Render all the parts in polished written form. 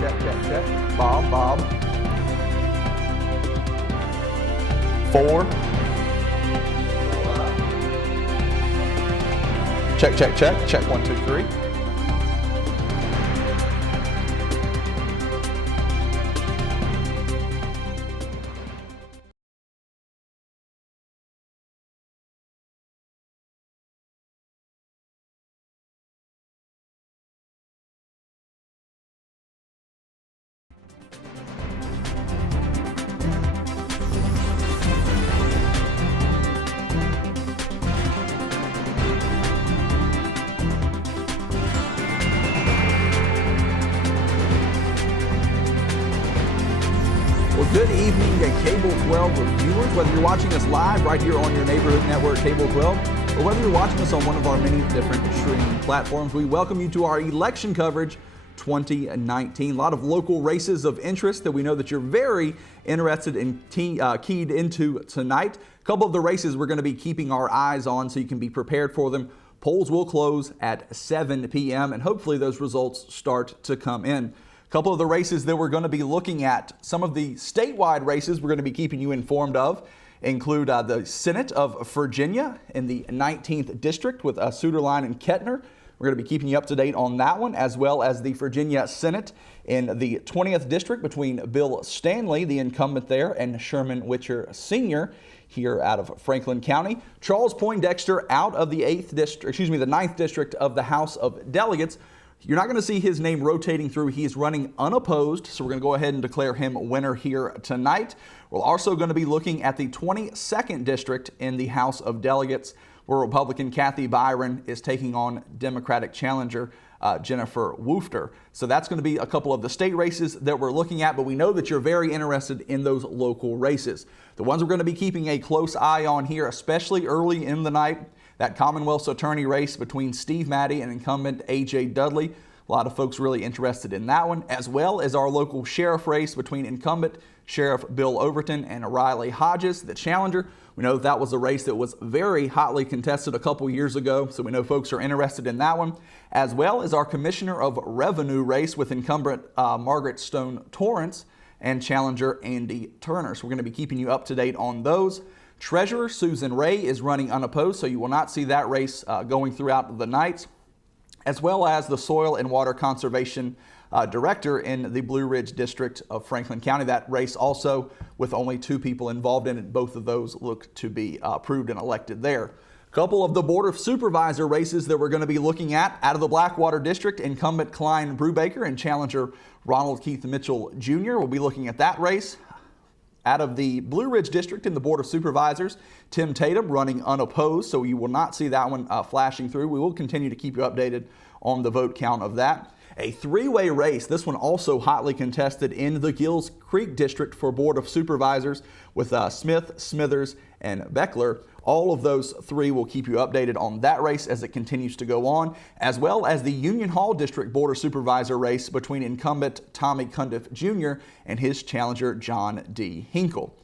check. Bob. 4. Check 1, 2, 3. Well, good evening to Cable 12 viewers, whether you're watching us live right here on your neighborhood network, Cable 12, or whether you're watching us on one of our many different streaming platforms. We welcome you to our election coverage 2019. A lot of local races of interest that we know that you're very interested in, keyed into tonight. A couple of the races we're going to be keeping our eyes on so you can be prepared for them. Polls will close at 7 p.m. and hopefully those results start to come in. A couple of the races that we're going to be looking at, some of the statewide races we're going to be keeping you informed of include the Senate of Virginia in the 19th District with Suderline and Kettner. We're going to be keeping you up to date on that one, as well as the Virginia Senate in the 20th District between Bill Stanley, the incumbent there, and Sherman Witcher Sr. here out of Franklin County. Charles Poindexter out of the 9th District of the House of Delegates. You're not going to see his name rotating through. He is running unopposed, so we're going to go ahead and declare him winner here tonight. We're also going to be looking at the 22nd District in the House of Delegates, where Republican Kathy Byron is taking on Democratic challenger Jennifer Woofter. So that's going to be a couple of the state races that we're looking at, but we know that you're very interested in those local races. The ones we're going to be keeping a close eye on here, especially early in the night, that Commonwealth's attorney race between Steve Maddie and incumbent Ajay Dudley. A lot of folks really interested in that one, as well as our local sheriff race between incumbent Sheriff Bill Overton and Riley Hodges, the challenger. We know that was a race that was very hotly contested a couple years ago, so we know folks are interested in that one, as well as our Commissioner of Revenue race with incumbent Margaret Stone Torrance and challenger Andy Turner. So we're going to be keeping you up to date on those. Treasurer Susan Ray is running unopposed, so you will not see that race going throughout the night, as well as the Soil and Water Conservation Director in the Blue Ridge District of Franklin County. That race also with only 2 people involved in it. Both of those look to be approved and elected there. A couple of the Board of Supervisor races that we're going to be looking at out of the Blackwater District, incumbent Klein Brubaker and challenger Ronald Keith Mitchell Jr. We'll be looking at that race. Out of the Blue Ridge District in the Board of Supervisors, Tim Tatum running unopposed, so you will not see that one flashing through. We will continue to keep you updated on the vote count of that. A 3-way race, this one also hotly contested in the Gills Creek District for Board of Supervisors with Smith, Smithers, and Beckler. All of those 3 will keep you updated on that race as it continues to go on, as well as the Union Hall District Board of Supervisor race between incumbent Tommy Cundiff Jr. and his challenger John D. Hinkle.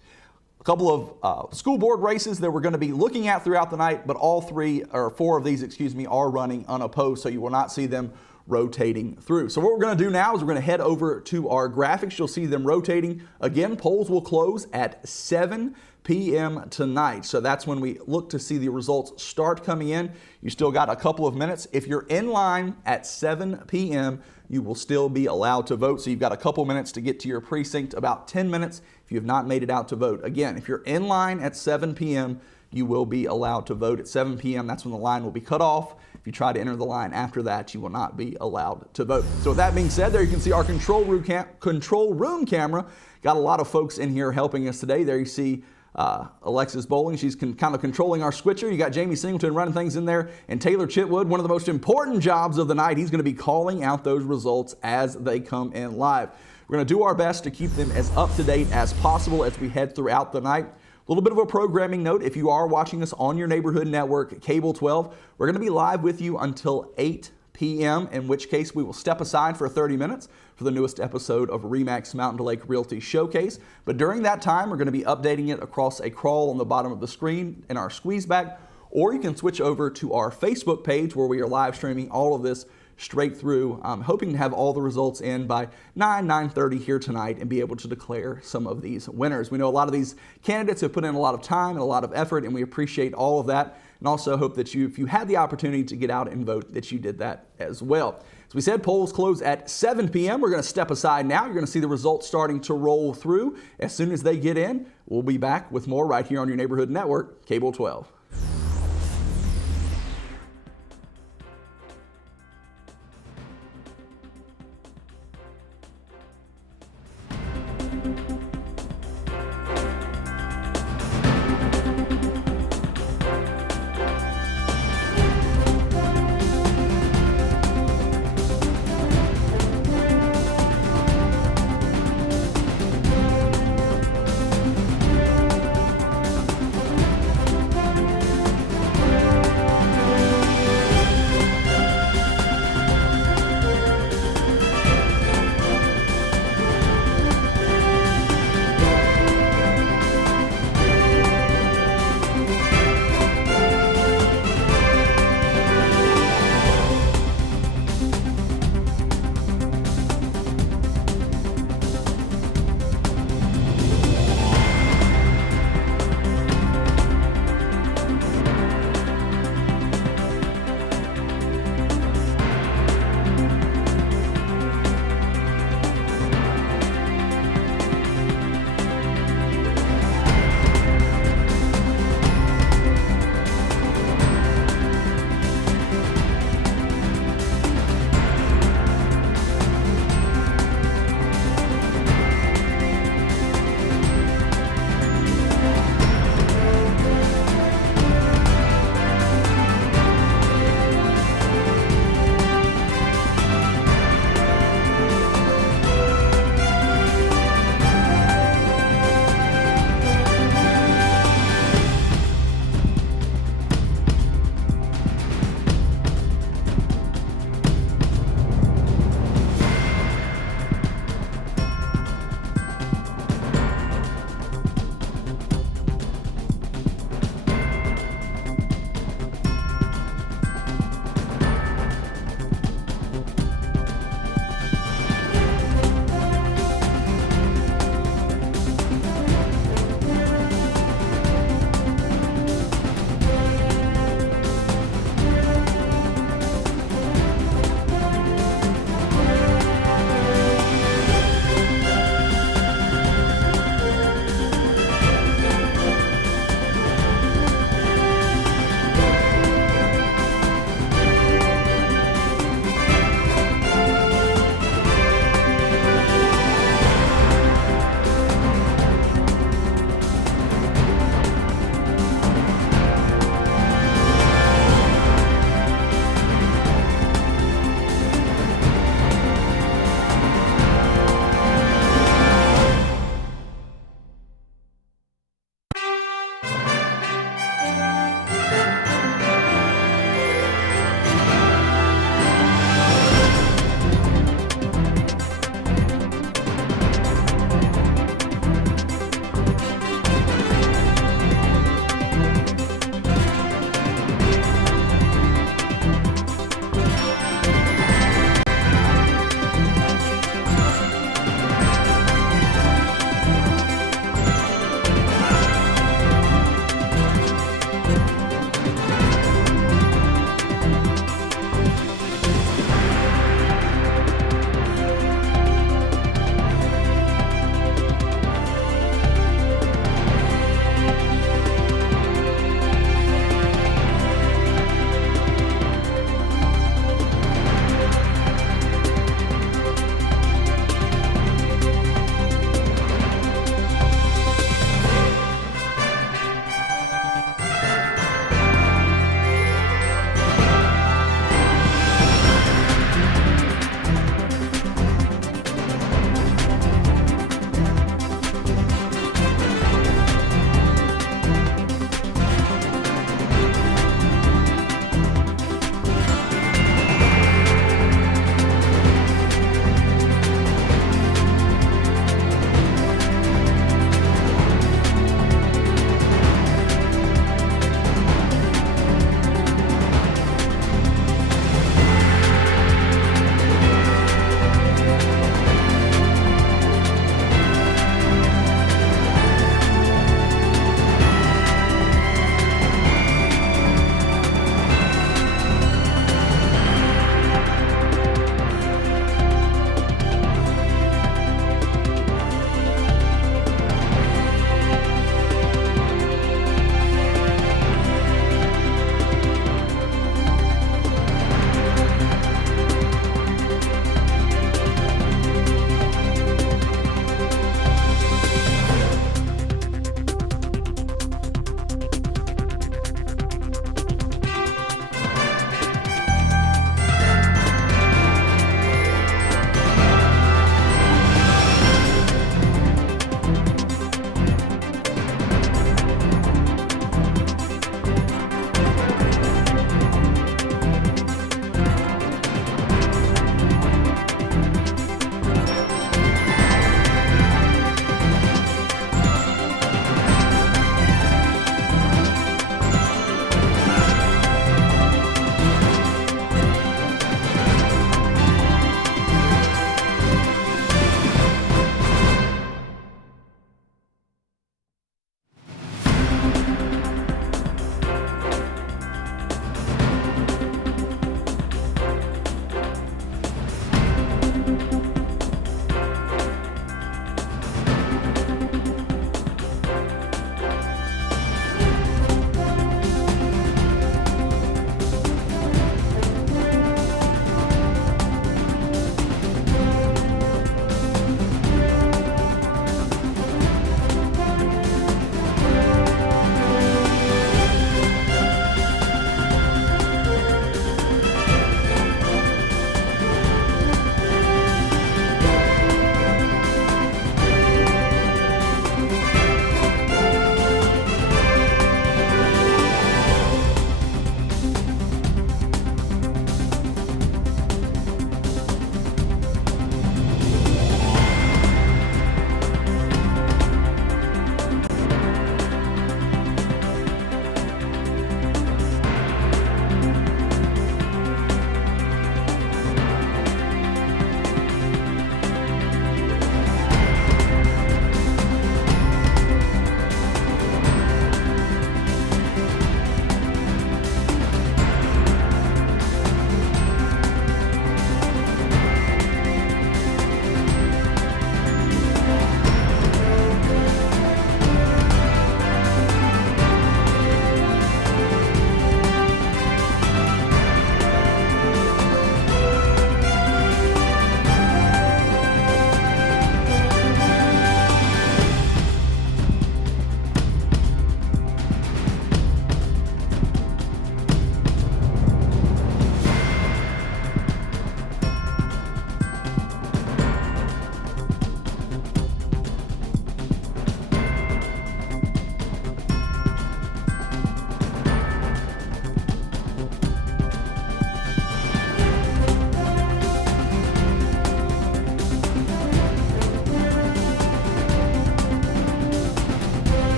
A couple of school board races that we're going to be looking at throughout the night, but all 4 of these, are running unopposed, so you will not see them rotating through. So what we're going to do now is we're going to head over to our graphics. You'll see them rotating. Again, polls will close at 7 p.m. tonight. So that's when we look to see the results start coming in. You still got a couple of minutes. If you're in line at 7 p.m., you will still be allowed to vote. So you've got a couple minutes to get to your precinct, about 10 minutes if you have not made it out to vote. Again, if you're in line at 7 p.m., you will be allowed to vote at 7 p.m. That's when the line will be cut off. If you try to enter the line after that, you will not be allowed to vote. So with that being said, there you can see our control room camera. Got a lot of folks in here helping us today. There you see Alexis Bowling. She's kind of controlling our switcher. You got Jamie Singleton running things in there, and Taylor Chitwood, one of the most important jobs of the night. He's going to be calling out those results as they come in live. We're going to do our best to keep them as up to date as possible as we head throughout the night. A little bit of a programming note, if you are watching us on your neighborhood network, Cable 12, we're going to be live with you until 8 p.m., in which case we will step aside for 30 minutes for the newest episode of RE/MAX Mountain to Lake Realty Showcase. But during that time, we're going to be updating it across a crawl on the bottom of the screen in our squeeze bag, or you can switch over to our Facebook page where we are live streaming all of this straight through. Hoping to have all the results in by 9:30 here tonight and be able to declare some of these winners. We know a lot of these candidates have put in a lot of time and a lot of effort, and we appreciate all of that, and also hope that if you had the opportunity to get out and vote, that you did that as well. As we said, polls close at 7 p.m. We're going to step aside now. You're going to see the results starting to roll through. As soon as they get in, we'll be back with more right here on your neighborhood network, Cable 12.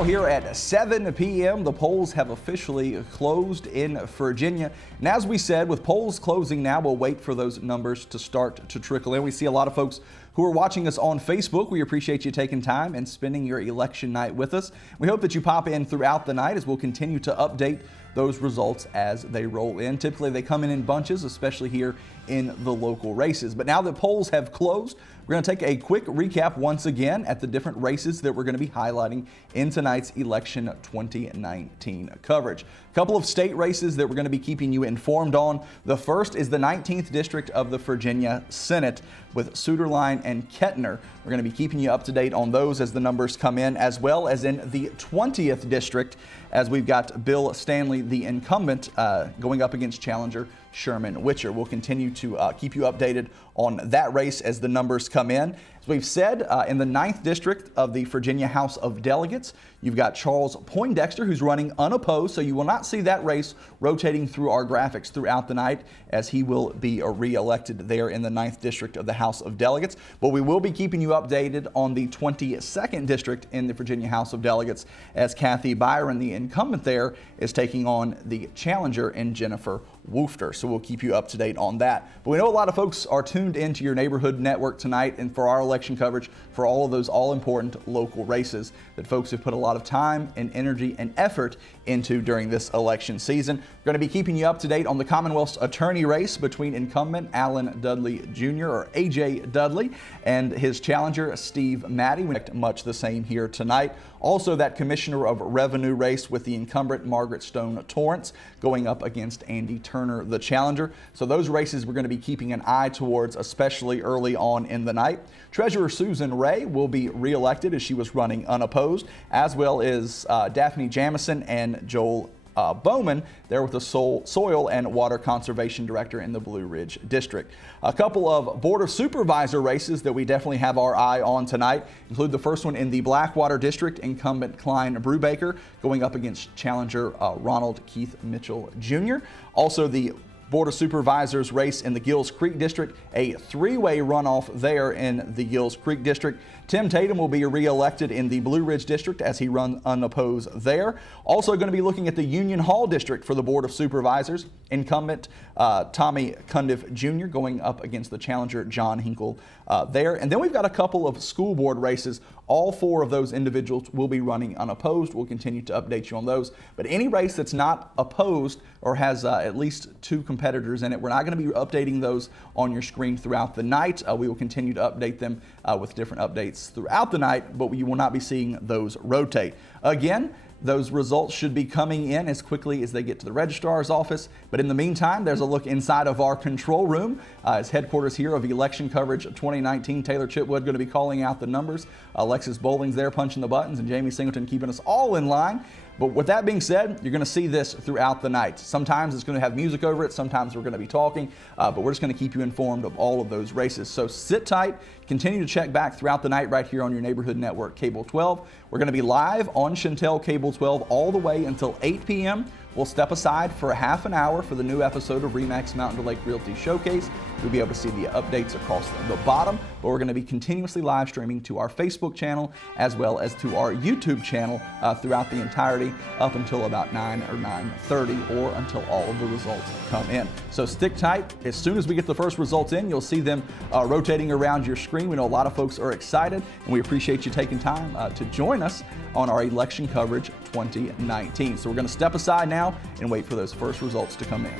Now here at 7 p.m., the polls have officially closed in Virginia. And as we said, with polls closing now, we'll wait for those numbers to start to trickle in. We see a lot of folks who are watching us on Facebook. We appreciate you taking time and spending your election night with us. We hope that you pop in throughout the night as we'll continue to update those results as they roll in. Typically, they come in bunches, especially here in the local races. But now that polls have closed, we're going to take a quick recap once again at the different races that we're going to be highlighting in tonight's election 2019 coverage. A couple of state races that we're going to be keeping you informed on. The first is the 19th District of the Virginia Senate with Suderline and Kettner. We're going to be keeping you up to date on those as the numbers come in, as well as in the 20th District, as we've got Bill Stanley, the incumbent, going up against challenger Sherman Witcher. We'll continue to keep you updated on that race as the numbers come in. As we've said, in the 9th District of the Virginia House of Delegates, you've got Charles Poindexter, who's running unopposed, so you will not see that race rotating through our graphics throughout the night, as he will be re-elected there in the 9th District of the House of Delegates. But we will be keeping you updated on the 22nd District in the Virginia House of Delegates, as Kathy Byron, the incumbent there, is taking on the challenger in Jennifer Woofter. So we'll keep you up to date on that. But we know a lot of folks are tuned into your neighborhood network tonight and for our election coverage for all of those all-important local races that folks have put a lot of time and energy and effort into during this election season. We're going to be keeping you up to date on the Commonwealth's attorney race between incumbent Alan Dudley Jr. or Ajay Dudley and his challenger Steve Maddie. We expect much the same here tonight. Also, that Commissioner of Revenue race with the incumbent Margaret Stone Torrance going up against Andy Turner, the challenger. So those races we're going to be keeping an eye towards, especially early on in the night. Treasurer Susan Ray will be re-elected as she was running unopposed, as well as Daphne Jamison and Joel Bowman there with the Soil and Water Conservation Director in the Blue Ridge District. A couple of Board of Supervisor races that we definitely have our eye on tonight include the first one in the Blackwater District, incumbent Klein Brubaker going up against challenger Ronald Keith Mitchell Jr. Also, the Board of Supervisors race in the Gills Creek District, a three-way runoff there in the Gills Creek District. Tim Tatum will be re-elected in the Blue Ridge District as he runs unopposed there. Also going to be looking at the Union Hall District for the Board of Supervisors. Incumbent Tommy Cundiff Jr. going up against the challenger John Hinkle there. And then we've got a couple of school board races. All four of those individuals will be running unopposed. We'll continue to update you on those. But any race that's not opposed or has at least two competitors in it, we're not going to be updating those on your screen throughout the night. We will continue to update them with different updates throughout the night, but you will not be seeing those rotate. Again, those results should be coming in as quickly as they get to the registrar's office. But in the meantime, there's a look inside of our control room. As headquarters here of election coverage 2019, Taylor Chitwood going to be calling out the numbers. Alexis Bowling's there punching the buttons, and Jamie Singleton keeping us all in line. But with that being said, you're going to see this throughout the night. Sometimes it's going to have music over it. Sometimes we're going to be talking. But we're just going to keep you informed of all of those races. So sit tight. Continue to check back throughout the night right here on your neighborhood network, Cable 12. We're going to be live on Chantel Cable 12 all the way until 8 p.m. We'll step aside for a half an hour for the new episode of RE/MAX Mountain to Lake Realty Showcase. You'll be able to see the updates across the bottom, but we're going to be continuously live streaming to our Facebook channel as well as to our YouTube channel throughout the entirety up until about 9 or 9:30 or until all of the results come in. So stick tight. As soon as we get the first results in, you'll see them rotating around your screen. We know a lot of folks are excited, and we appreciate you taking time to join us on our election coverage 2019. So we're going to step aside now and wait for those first results to come in.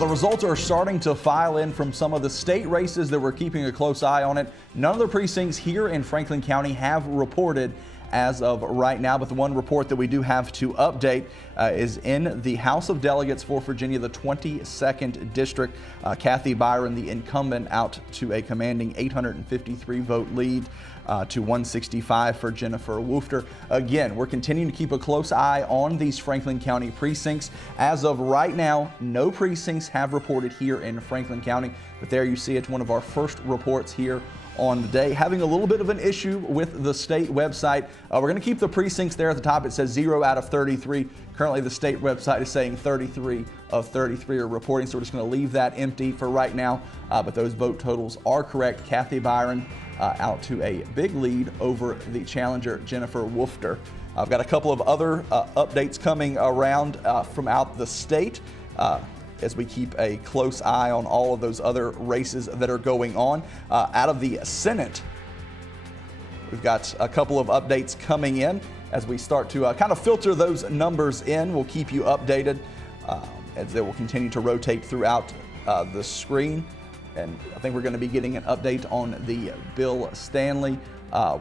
the results are starting to file in from some of the state races that we're keeping a close eye on it. None of the precincts here in Franklin County have reported as of right now, but the one report that we do have to update is in the House of Delegates for Virginia, the 22nd District. Kathy Byron, the incumbent, out to a commanding 853 vote lead to 165 for Jennifer Woofter. Again, we're continuing to keep a close eye on these Franklin County precincts. As of right now, no precincts have reported here in Franklin County, but there you see it, one of our first reports here on the day. Having a little bit of an issue with the state website. We're going to keep the precincts there at the top. It says 0 out of 33. Currently, the state website is saying 33 of 33 are reporting, so we're just going to leave that empty for right now. But those vote totals are correct. Kathy Byron out to a big lead over the challenger, Jennifer Woofter. I've got a couple of other updates coming around from out the state as we keep a close eye on all of those other races that are going on. Out of the Senate, we've got a couple of updates coming in as we start to kind of filter those numbers in. We'll keep you updated as they will continue to rotate throughout the screen. And I think we're going to be getting an update on the Bill Stanley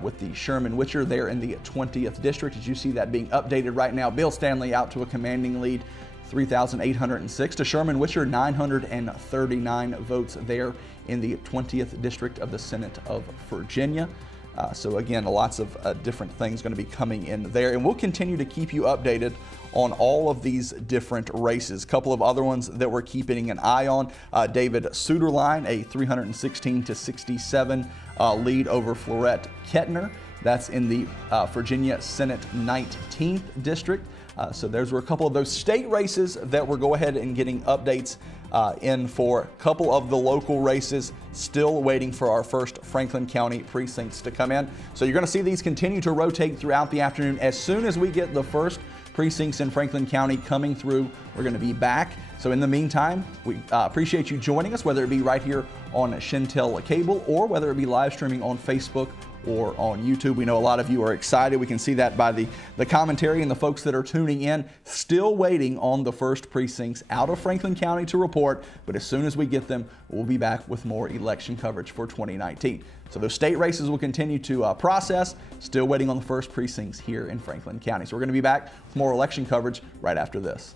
with the Sherman-Witcher there in the 20th District. As you see that being updated right now, Bill Stanley out to a commanding lead, 3,806 to Sherman-Witcher, 939 votes there in the 20th District of the Senate of Virginia. So again, lots of different things going to be coming in there, and we'll continue to keep you updated on all of these different races. A couple of other ones that we're keeping an eye on. David Suderline, a 316 to 67 lead over Florette Kettner. That's in the Virginia Senate 19th District. So those were a couple of those state races that we're go ahead and getting updates in for. A couple of the local races, still waiting for our first Franklin County precincts to come in. So you're going to see these continue to rotate throughout the afternoon. As soon as we get the first precincts in Franklin County coming through, we're going to be back. So in the meantime, we appreciate you joining us, whether it be right here on Shentel Cable or whether it be live streaming on Facebook or on YouTube. We know a lot of you are excited. We can see that by the commentary and the folks that are tuning in. Still waiting on the first precincts out of Franklin County to report, but as soon as we get them, we'll be back with more election coverage for 2019. So those state races will continue to process. Still waiting on the first precincts here in Franklin County. So we're going to be back with more election coverage right after this.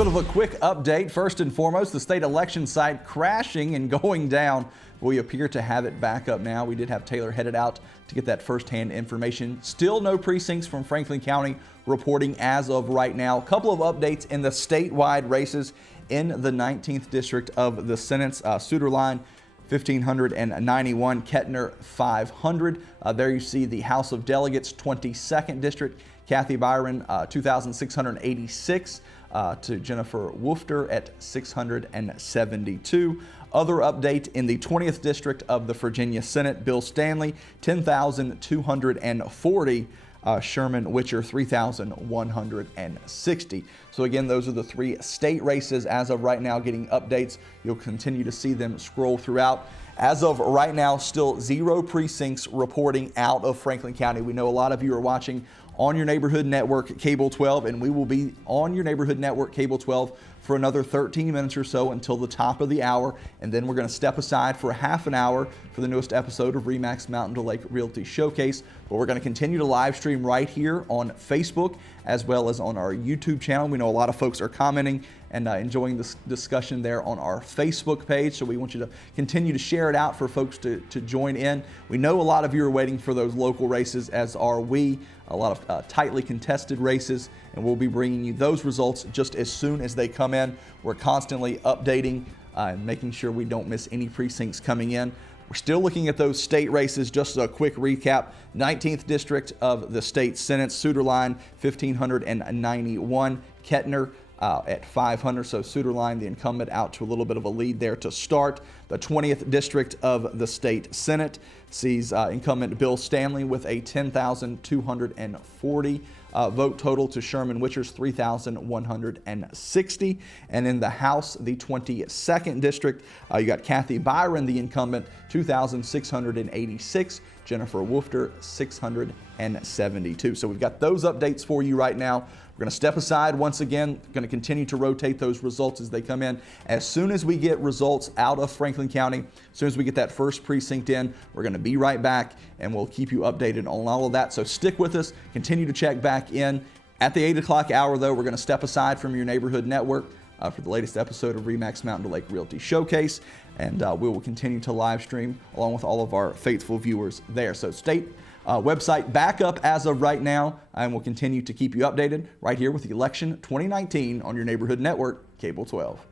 bit of a quick update. First and foremost, the state election site crashing and going down. We appear to have it back up now. We did have Taylor headed out to get that firsthand information. Still no precincts from Franklin County reporting as of right now. A couple of updates in the statewide races in the 19th district of the Senate. Suderline 1,591, Kettner 500. There you see the House of Delegates 22nd district. Kathy Byron 2,686 to Jennifer Woofter at 672. Other update in the 20th district of the Virginia Senate, Bill Stanley 10,240. Sherman Witcher 3,160. So again, those are the three state races as of right now getting updates. You'll continue to see them scroll throughout. As of right now, still 0 precincts reporting out of Franklin County. We know a lot of you are watching on your neighborhood network, Cable 12, and we will be on your neighborhood network, Cable 12, for another 13 minutes or so until the top of the hour. And then we're going to step aside for a half an hour for the newest episode of RE/MAX Mountain to Lake Realty Showcase. But we're going to continue to live stream right here on Facebook as well as on our YouTube channel. We know a lot of folks are commenting and enjoying this discussion there on our Facebook page. So we want you to continue to share it out for folks to join in. We know a lot of you are waiting for those local races, as are we. A lot of tightly contested races, and we'll be bringing you those results just as soon as they come in. We're constantly updating and making sure we don't miss any precincts coming in. We're still looking at those state races. Just a quick recap. 19th district of the state Senate, Suderline 1,591, Kettner at 500. So Suderline, the incumbent, out to a little bit of a lead there to start. The 20th district of the state Senate sees incumbent Bill Stanley with a 10,240 vote total to Sherman Witcher's 3,160. And in the House, the 22nd district, you got Kathy Byron, the incumbent, 2,686. Jennifer Woofter, 672. So we've got those updates for you right now. We're going to step aside once again, going to continue to rotate those results as they come in. As soon as we get results out of Franklin County, as soon as we get that first precinct in, we're going to be right back and we'll keep you updated on all of that. So stick with us, continue to check back in. At the 8 o'clock hour though, we're going to step aside from your neighborhood network for the latest episode of RE/MAX Mountain to Lake Realty Showcase. And we will continue to live stream along with all of our faithful viewers there. So state website back up as of right now, and we'll continue to keep you updated right here with the election 2019 on your neighborhood network, Cable 12.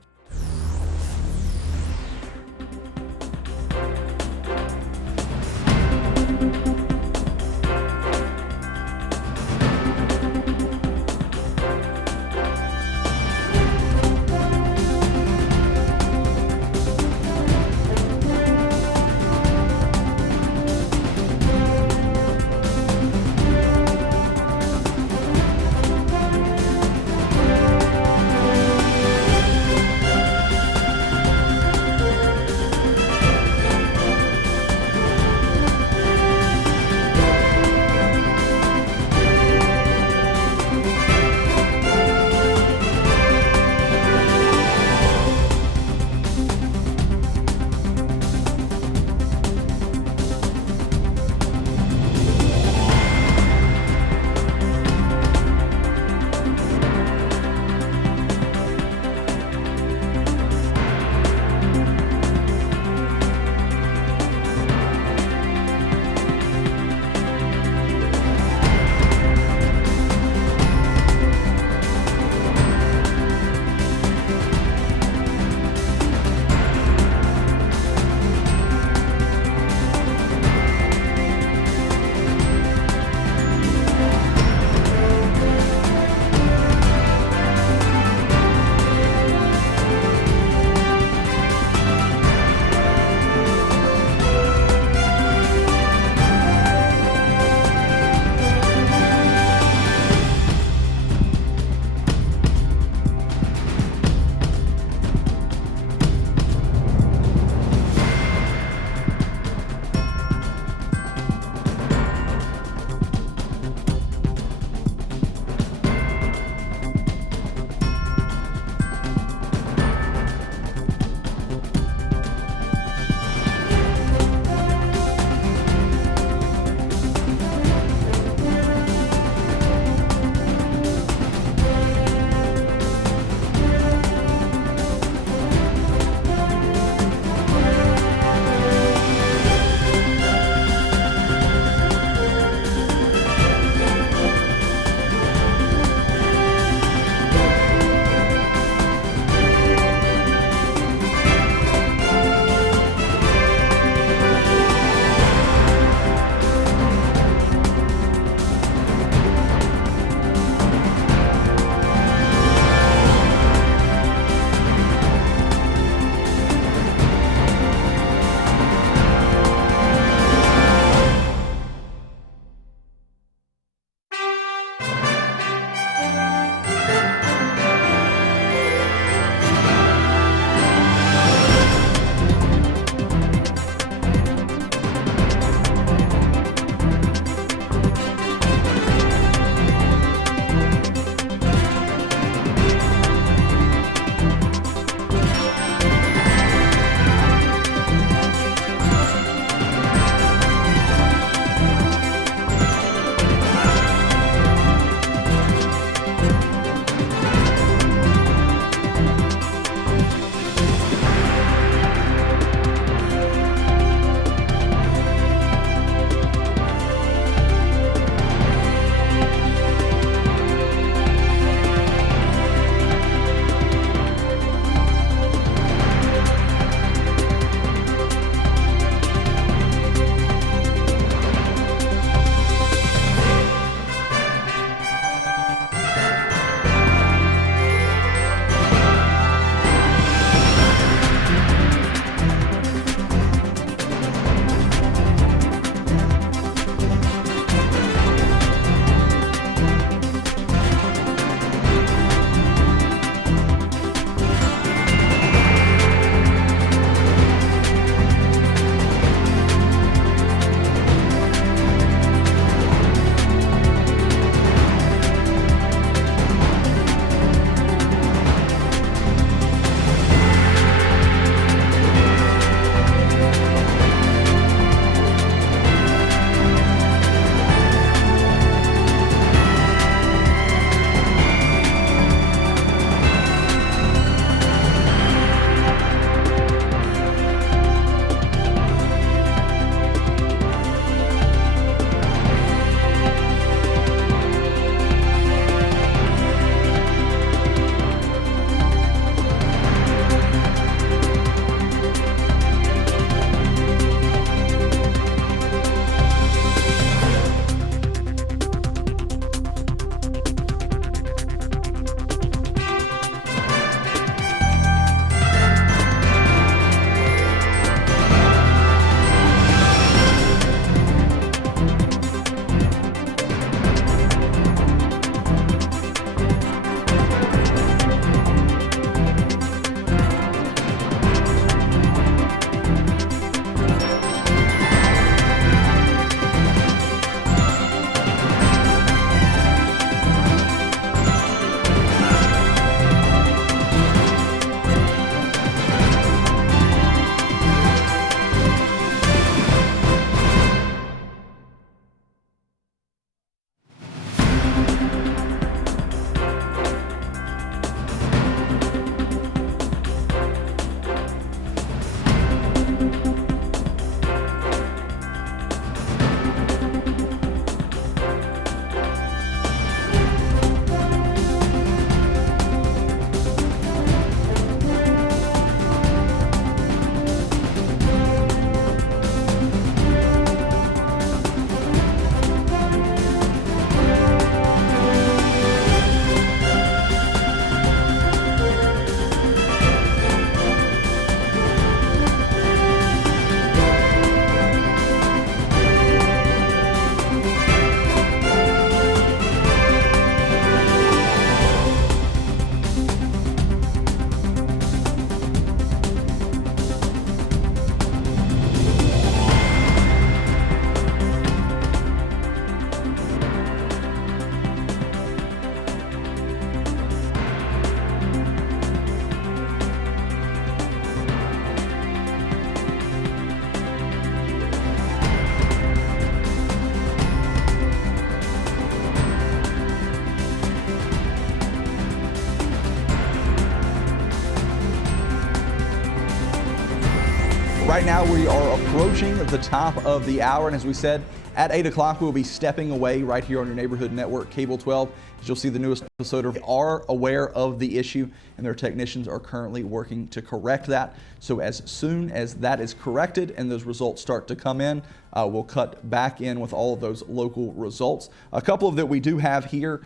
Right now we are approaching the top of the hour, and as we said, at 8 o'clock we'll be stepping away right here on your neighborhood network, Cable 12. As you'll see, the newest episode of are aware of the issue, and their technicians are currently working to correct that. So as soon as that is corrected and those results start to come in, we'll cut back in with all of those local results. A couple of that we do have here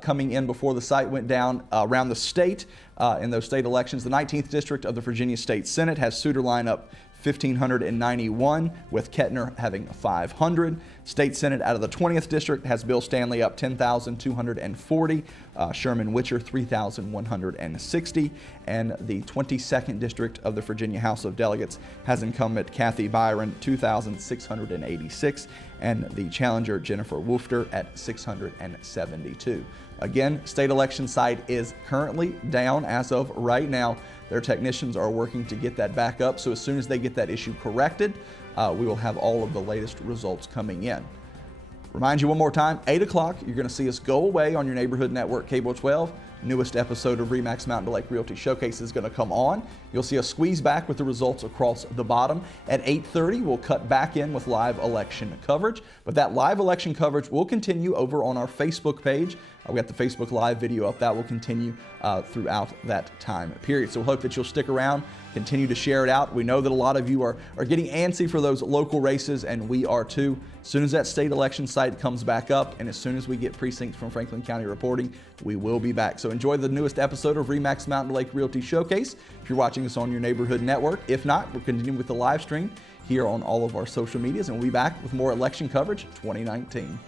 coming in before the site went down around the state in those state elections. The 19th District of the Virginia State Senate has Souter lineup 1,591, with Kettner having 500. State Senate out of the 20th District has Bill Stanley up 10,240, Sherman Witcher 3,160, and the 22nd District of the Virginia House of Delegates has incumbent Kathy Byron 2,686, and the challenger Jennifer Woofter at 672. Again, state election site is currently down as of right now. Their technicians are working to get that back up, so as soon as they get that issue corrected, we will have all of the latest results coming in. Remind you one more time, 8 o'clock, you're going to see us go away on your neighborhood network, Cable 12. Newest episode of RE/MAX Mountain Lake Realty Showcase is going to come on. You'll see us squeeze back with the results across the bottom. At 8:30, we'll cut back in with live election coverage, but that live election coverage will continue over on our Facebook page. We got the Facebook Live video up. That will continue throughout that time period. So we'll hope that you'll stick around, continue to share it out. We know that a lot of you are getting antsy for those local races, and we are too. As soon as that state election site comes back up, and as soon as we get precincts from Franklin County reporting, we will be back. So enjoy the newest episode of RE/MAX Mountain Lake Realty Showcase if you're watching us on your neighborhood network. If not, we're continuing with the live stream here on all of our social medias, and we'll be back with more election coverage 2019.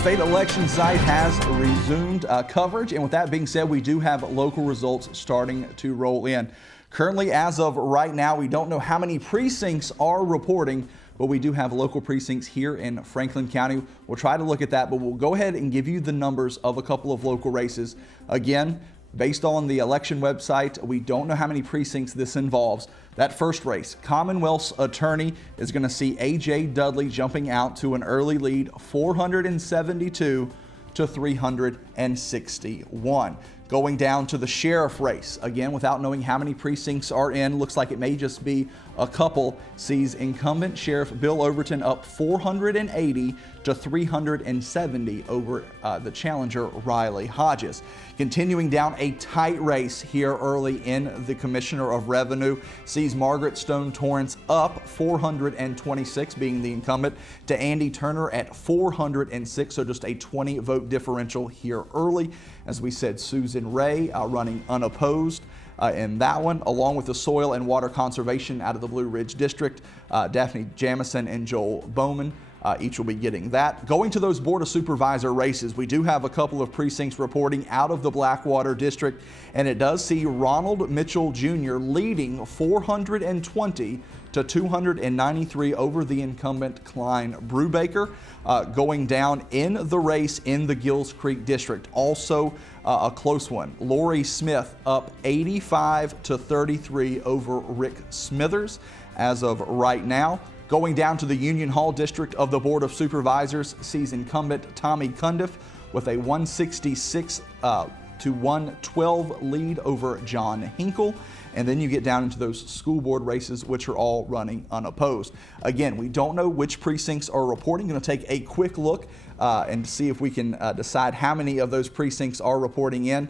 state election site has resumed coverage, and with that being said, we do have local results starting to roll in. Currently, as of right now, we don't know how many precincts are reporting, but we do have local precincts here in Franklin County. We'll try to look at that, but we'll go ahead and give you the numbers of a couple of local races. Again, based on the election website, we don't know how many precincts this involves. That first race, Commonwealth's attorney, is going to see Ajay Dudley jumping out to an early lead, 472 to 361. Going down to the sheriff race, again, without knowing how many precincts are in, looks like it may just be a couple, sees incumbent Sheriff Bill Overton up 480 to 370 over the challenger Riley Hodges. Continuing down a tight race here early in the Commissioner of Revenue, sees Margaret Stone Torrance up 426, being the incumbent, to Andy Turner at 406, so just a 20 vote differential here early. As we said, Susan Ray running unopposed in that one, along with the Soil and Water Conservation out of the Blue Ridge District, Daphne Jamison and Joel Bowman. Each will be getting that. Going to those Board of Supervisor races, we do have a couple of precincts reporting out of the Blackwater District, and it does see Ronald Mitchell Jr. leading 420 to 293 over the incumbent Klein Brubaker. Going down in the race in the Gills Creek District, also a close one. Lori Smith up 85 to 33 over Rick Smithers as of right now. Going down to the Union Hall District of the Board of Supervisors, sees incumbent Tommy Cundiff with a 166 to 112 lead over John Hinkle. And then you get down into those school board races, which are all running unopposed. Again, we don't know which precincts are reporting. Going to take a quick look and see if we can decide how many of those precincts are reporting in.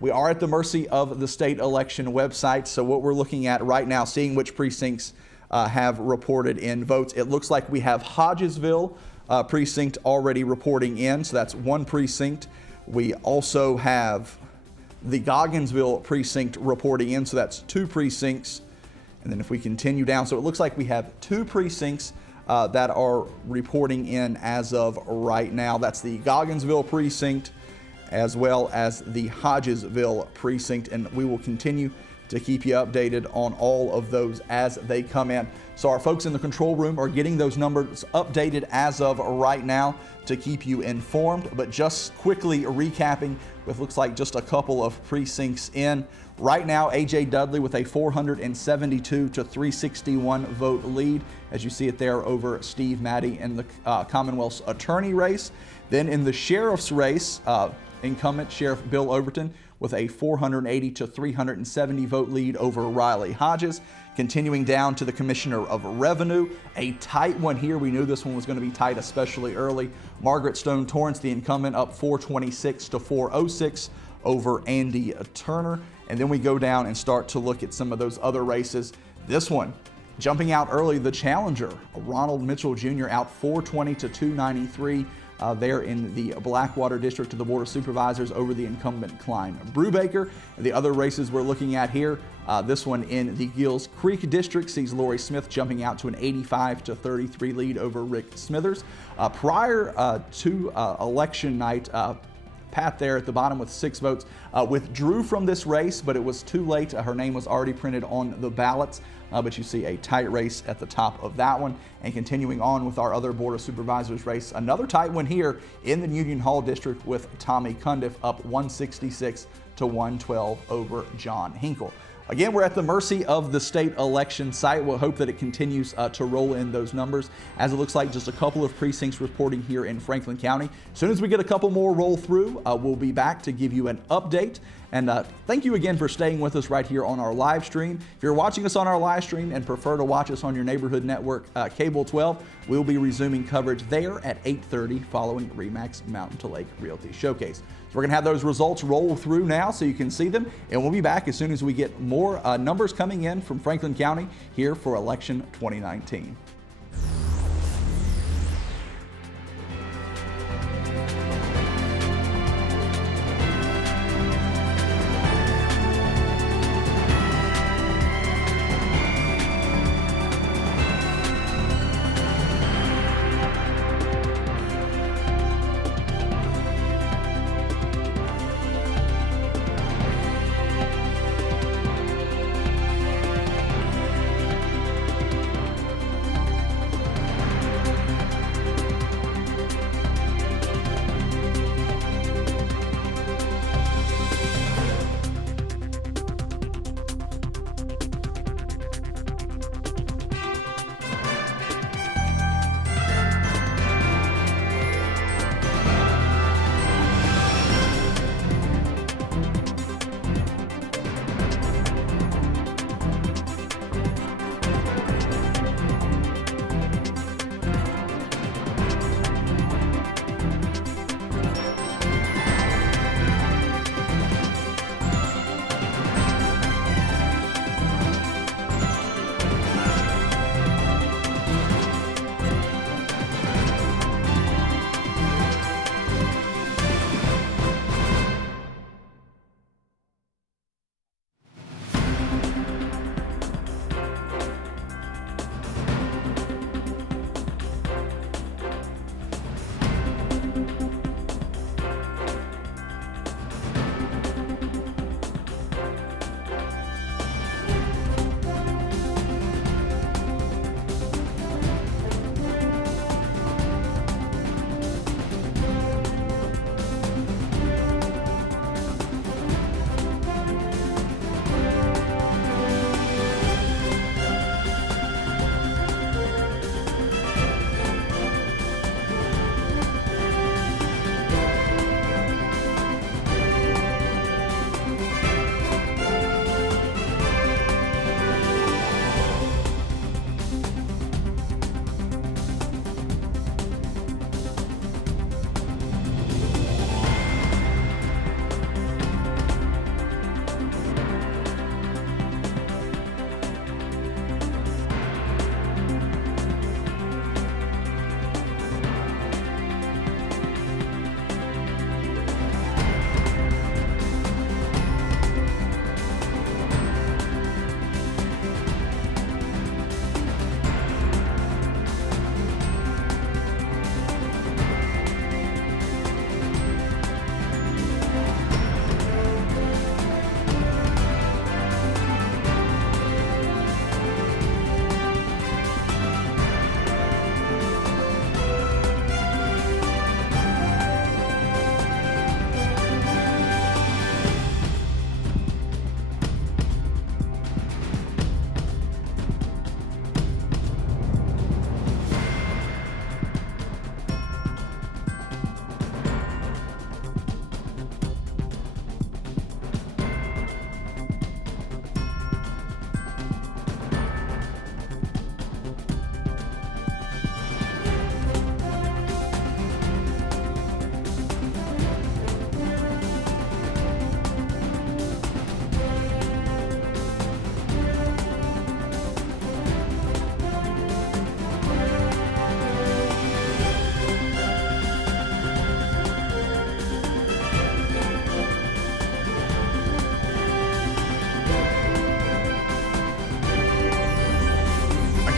We are at the mercy of the state election website. So what we're looking at right now, seeing which precincts have reported in votes. It looks like we have Hodgesville precinct already reporting in, so that's one precinct. We also have the Gogginsville precinct reporting in, so that's two precincts. And then if we continue down, so it looks like we have two precincts that are reporting in as of right now. That's the Gogginsville precinct as well as the Hodgesville precinct, and we will continue to keep you updated on all of those as they come in. So our folks in the control room are getting those numbers updated as of right now to keep you informed. But just quickly recapping, with looks like just a couple of precincts in. Right now, Ajay Dudley with a 472 to 361 vote lead, as you see it there over Steve Maddie in the Commonwealth's attorney race. Then in the sheriff's race, incumbent Sheriff Bill Overton with a 480 to 370 vote lead over Riley Hodges. Continuing down to the Commissioner of Revenue, a tight one here. We knew this one was going to be tight, especially early. Margaret Stone Torrance, the incumbent, up 426 to 406 over Andy Turner. And then we go down and start to look at some of those other races. This one, jumping out early, the challenger, Ronald Mitchell Jr. out 420 to 293. There in the Blackwater District of the Board of Supervisors over the incumbent Klein Brubaker. The other races we're looking at here, this one in the Gills Creek District sees Lori Smith jumping out to an 85 to 33 lead over Rick Smithers. Prior to election night, Pat there at the bottom with 6 votes withdrew from this race, but it was too late. Her name was already printed on the ballots, but you see a tight race at the top of that one. And continuing on with our other Board of Supervisors race, another tight one here in the Union Hall District with Tommy Cundiff up 166 to 112 over John Hinkle. Again, we're at the mercy of the state election site. We'll hope that it continues to roll in those numbers, as it looks like just a couple of precincts reporting here in Franklin County. As soon as we get a couple more roll through, we'll be back to give you an update. And thank you again for staying with us right here on our live stream. If you're watching us on our live stream and prefer to watch us on your neighborhood network, Cable 12, we'll be resuming coverage there at 8:30 following RE/MAX Mountain to Lake Realty Showcase. So we're going to have those results roll through now so you can see them, and we'll be back as soon as we get more numbers coming in from Franklin County here for election 2019.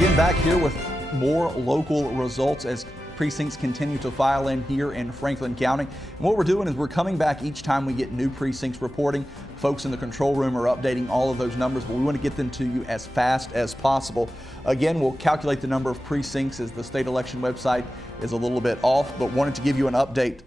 Again, back here with more local results as precincts continue to file in here in Franklin County. And what we're doing is we're coming back each time we get new precincts reporting. Folks in the control room are updating all of those numbers, but we want to get them to you as fast as possible. Again, we'll calculate the number of precincts as the state election website is a little bit off, but wanted to give you an update.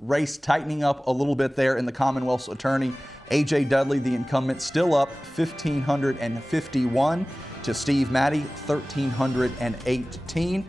Race tightening up a little bit there in the Commonwealth's attorney. Ajay Dudley, the incumbent, still up 1,551 to Steve Maddie, 1,318.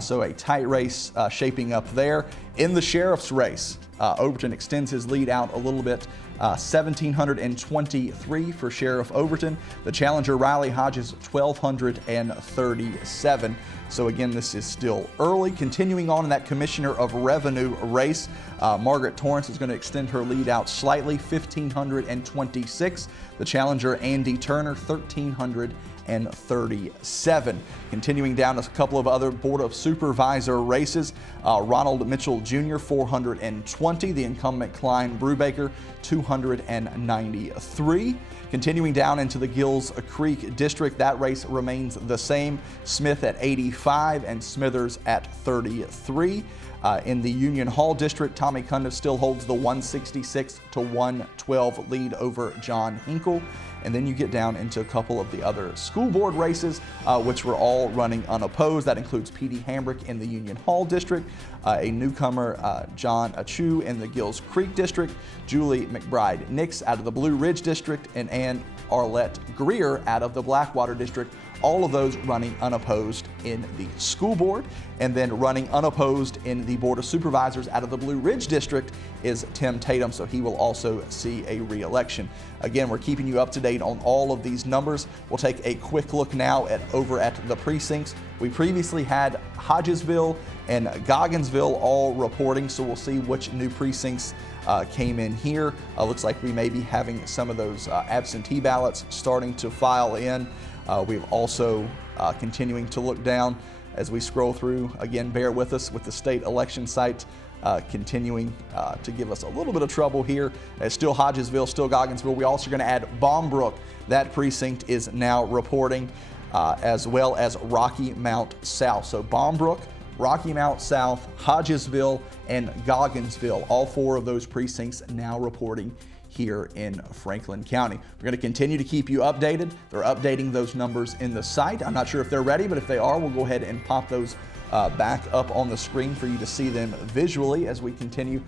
So a tight race shaping up there. In the sheriff's race, Overton extends his lead out a little bit, 1,723 for Sheriff Overton. The challenger, Riley Hodges, 1,237. So again, this is still early. Continuing on in that Commissioner of Revenue race, Margaret Torrance is going to extend her lead out slightly, 1,526. The challenger, Andy Turner, 1,337. Continuing down a couple of other Board of Supervisor races, Ronald Mitchell Jr., 420. The incumbent, Klein Brubaker, 293. Continuing down into the Gills Creek District, that race remains the same. Smith at 85 and Smithers at 33. In the Union Hall District, Tommy Cundiff still holds the 166 to 112 lead over John Hinkle. And then you get down into a couple of the other school board races, which were all running unopposed. That includes P.D. Hambrick in the Union Hall District, a newcomer, John Achu in the Gills Creek District, Julie McBride Nix out of the Blue Ridge District, and Ann Arlette Greer out of the Blackwater District. All of those running unopposed in the school board. And then running unopposed in the Board of Supervisors out of the Blue Ridge District is Tim Tatum, so he will also see a re-election. Again, we're keeping you up to date on all of these numbers. We'll take a quick look now over at the precincts. We previously had Hodgesville and Gogginsville all reporting, so we'll see which new precincts came in here. Looks like we may be having some of those absentee ballots starting to file in. We've also continuing to look down as we scroll through. Again, bear with us with the state election site continuing to give us a little bit of trouble here. It's still Hodgesville, still Gogginsville. We also are going to add Bombrook. That precinct is now reporting, as well as Rocky Mount South. So Bombrook, Rocky Mount South, Hodgesville, and Gogginsville, all four of those precincts now reporting here in Franklin County. We're going to continue to keep you updated. They're updating those numbers in the site. I'm not sure if they're ready, but if they are, we'll go ahead and pop those back up on the screen for you to see them visually as we continue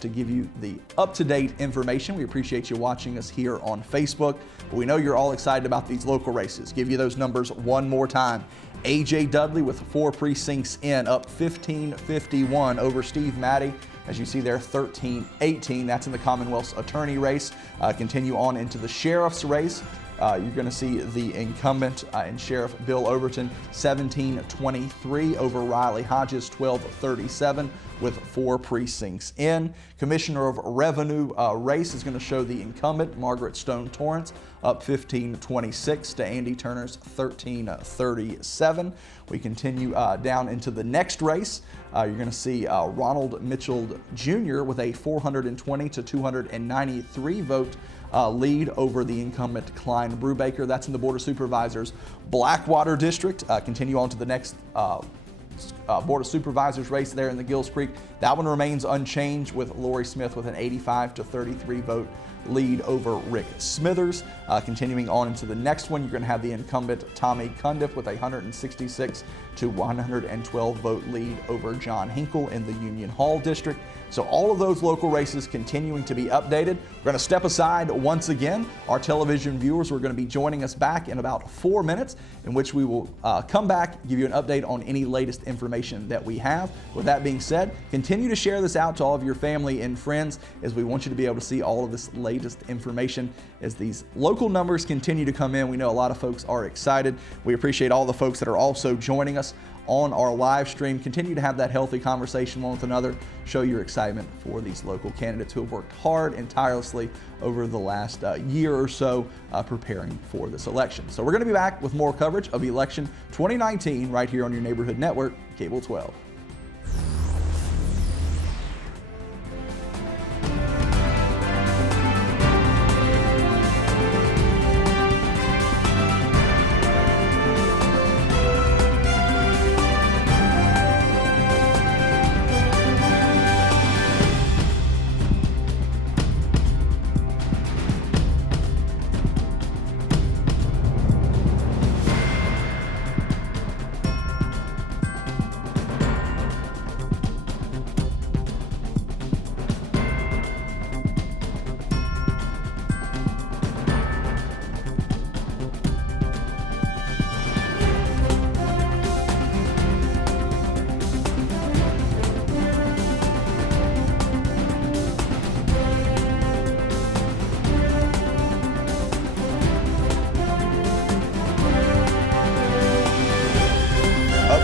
to give you the up-to-date information. We appreciate you watching us here on Facebook. We know you're all excited about these local races. Give you those numbers one more time. Ajay Dudley with 4 precincts in, up 1,551 over Steve Maddie. As you see there, 1,318. That's in the Commonwealth's attorney race. Continue on into the sheriff's race. You're going to see the incumbent and Sheriff Bill Overton, 1,723 over Riley Hodges, 1,237 with 4 precincts in. Commissioner of Revenue race is going to show the incumbent, Margaret Stone Torrance, up 1,526 to Andy Turner's 1,337. We continue down into the next race. You're going to see Ronald Mitchell Jr. with a 420 to 293 vote lead over the incumbent Klein Brubaker. That's in the Board of Supervisors Blackwater District. Continue on to the next Board of Supervisors race there in the Gills Creek. That one remains unchanged with Lori Smith with an 85 to 33 vote lead over Rick Smithers. Continuing on into the next one, you're going to have the incumbent Tommy Cundiff with a 166 to 112 vote lead over John Hinkle in the Union Hall District. So all of those local races continuing to be updated. We're going to step aside once again. Our television viewers are going to be joining us back in about 4 minutes, in which we will come back, give you an update on any latest information that we have. With that being said, continue to share this out to all of your family and friends, as we want you to be able to see all of this latest information as these local numbers continue to come in. We know a lot of folks are excited. We appreciate all the folks that are also joining us on our live stream. Continue to have that healthy conversation one with another. Show your excitement for these local candidates who have worked hard and tirelessly over the last year or so preparing for this election. So we're going to be back with more coverage of election 2019 right here on your neighborhood network, Cable 12.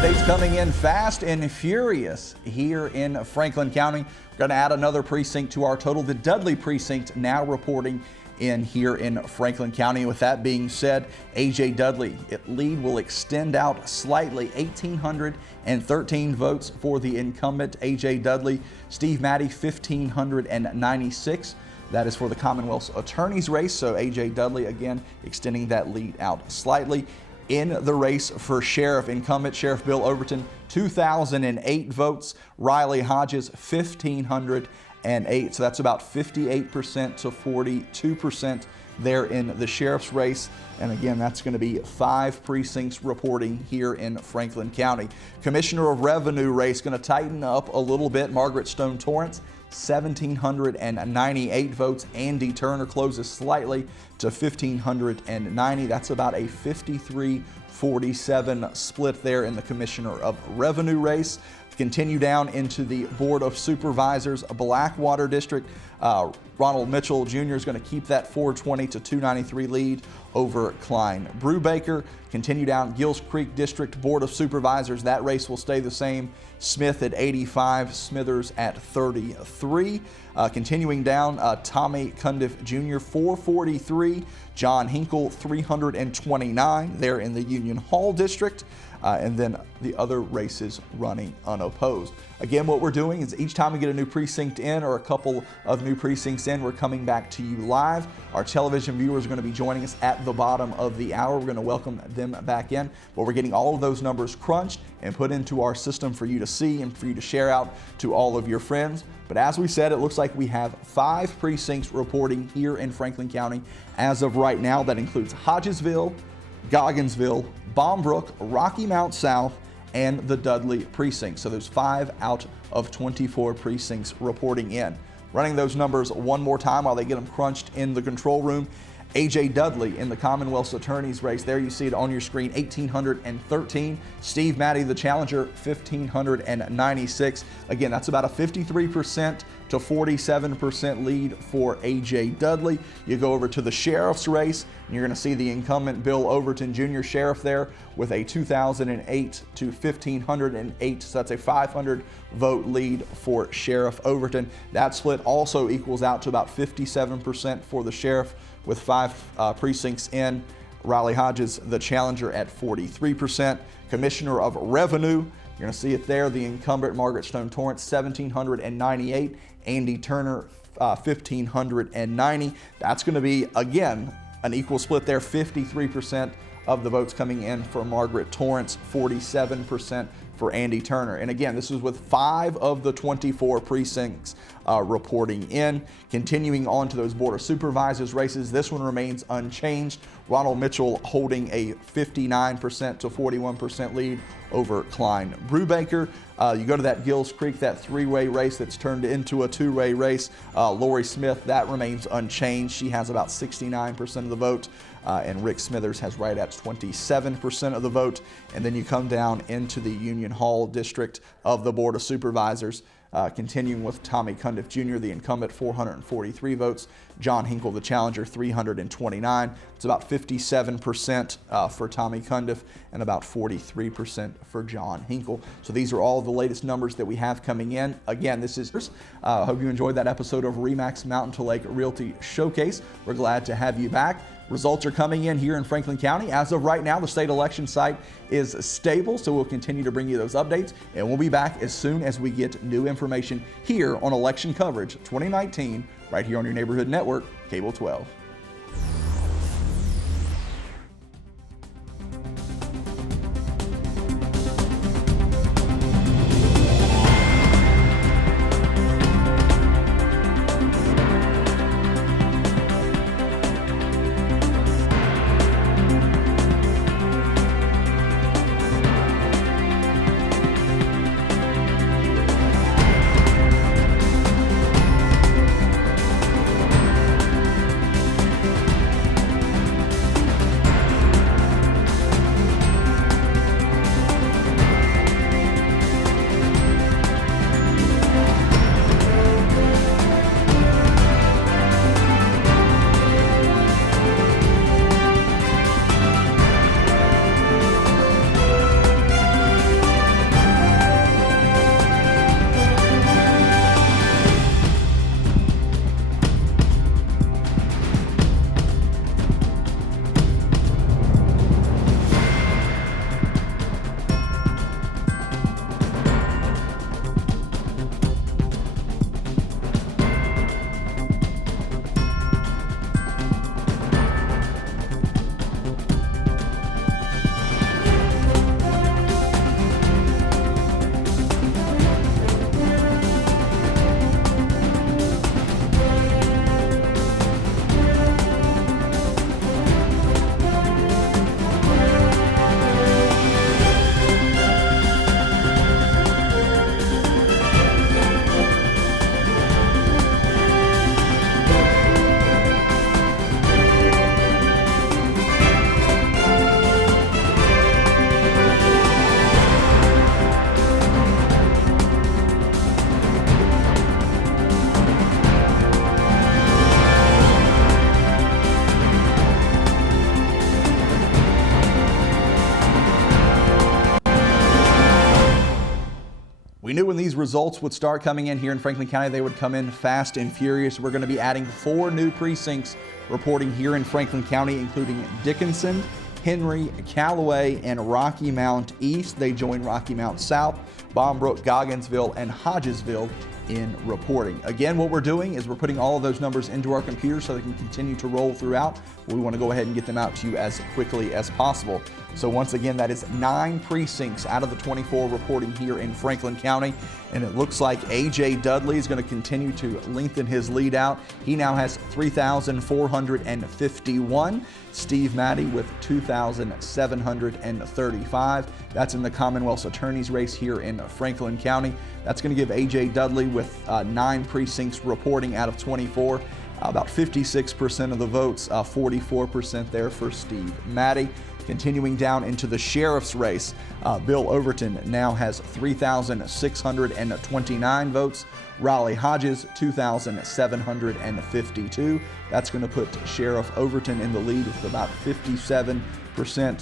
Updates coming in fast and furious here in Franklin County. We're going to add another precinct to our total. The Dudley precinct now reporting in here in Franklin County. With that being said, Ajay Dudley, lead will extend out slightly, 1,813 votes for the incumbent Ajay Dudley. Steve Maddie, 1,596. That is for the Commonwealth's attorney's race. So Ajay Dudley again extending that lead out slightly. In the race for sheriff, incumbent Sheriff Bill Overton, 2,008 votes. Riley Hodges, 1,508. So that's about 58% to 42% there in the sheriff's race. And again, that's going to be 5 precincts reporting here in Franklin County. Commissioner of Revenue race going to tighten up a little bit. Margaret Stone Torrance, 1,798 votes. Andy Turner closes slightly to 1,590. That's about a 53-47 split there in the Commissioner of Revenue race. Continue down into the Board of Supervisors, Blackwater District. Ronald Mitchell Jr. is going to keep that 420 to 293 lead over Klein Brubaker. Continue down Gills Creek District Board of Supervisors. That race will stay the same. Smith at 85, Smithers at 33. Continuing down, Tommy Cundiff Jr. 443, John Hinkle 329 there in the Union Hall District. And then the other races running unopposed. Again, what we're doing is each time we get a new precinct in or a couple of new precincts in, we're coming back to you live. Our television viewers are going to be joining us at the bottom of the hour. We're going to welcome them back in, but we're getting all of those numbers crunched and put into our system for you to see and for you to share out to all of your friends. But as we said, it looks like we have 5 precincts reporting here in Franklin County as of right now. That includes Hodgesville, Gogginsville, Bombrook, Rocky Mount South, and the Dudley precinct. So there's 5 out of 24 precincts reporting in. Running those numbers one more time while they get them crunched in the control room. Ajay Dudley in the Commonwealth's attorney's race. There you see it on your screen, 1,813. Steve Maddie, the challenger, 1,596. Again, that's about a 53% to 47% lead for Ajay Dudley. You go over to the sheriff's race, and you're going to see the incumbent Bill Overton Jr. Sheriff there with a 2,008 to 1,508. So that's a 500 vote lead for Sheriff Overton. That split also equals out to about 57% for the sheriff, with 5 precincts in. Riley Hodges, the challenger, at 43%. Commissioner of Revenue, you're going to see it there. The incumbent Margaret Stone Torrance, 1,798. Andy Turner, 1,590. That's going to be, again, an equal split there. 53% of the votes coming in for Margaret Torrance, 47% for Andy Turner. And again, this is with 5 of the 24 precincts reporting in. Continuing on to those Board of Supervisors races, this one remains unchanged. Ronald Mitchell holding a 59% to 41% lead over Klein Brubaker. You go to that Gills Creek, that 3-way race that's turned into a 2-way race. Lori Smith, that remains unchanged. She has about 69% of the vote. And Rick Smithers has right at 27% of the vote. And then you come down into the Union Hall District of the Board of Supervisors. Continuing with Tommy Cundiff Jr., the incumbent, 443 votes. John Hinkle, the challenger, 329. It's about 57% for Tommy Cundiff and about 43% for John Hinkle. So these are all the latest numbers that we have coming in. Again, this is, I hope you enjoyed that episode of RE/MAX Mountain to Lake Realty Showcase. We're glad to have you back. Results are coming in here in Franklin County. As of right now, the state election site is stable, so we'll continue to bring you those updates, and we'll be back as soon as we get new information here on Election Coverage 2019, right here on your neighborhood network, Cable 12. knew when these results would start coming in here in Franklin County, they would come in fast and furious. We're going to be adding 4 new precincts reporting here in Franklin County, including Dickinson, Henry, Callaway, and Rocky Mount East. They join Rocky Mount South, Bombrook, Gogginsville, and Hodgesville in reporting. Again, what we're doing is we're putting all of those numbers into our computer so they can continue to roll throughout. We want to go ahead and get them out to you as quickly as possible. So once again, that is 9 precincts out of the 24 reporting here in Franklin County. And it looks like Ajay Dudley is going to continue to lengthen his lead out. He now has 3,451. Steve Maddie with 2,735. That's in the Commonwealth's attorney's race here in Franklin County. That's going to give Ajay Dudley with 9 precincts reporting out of 24. About 56% of the votes, 44% there for Steve Maddie. Continuing down into the sheriff's race, Bill Overton now has 3,629 votes. Raleigh Hodges, 2,752. That's going to put Sheriff Overton in the lead with about 57%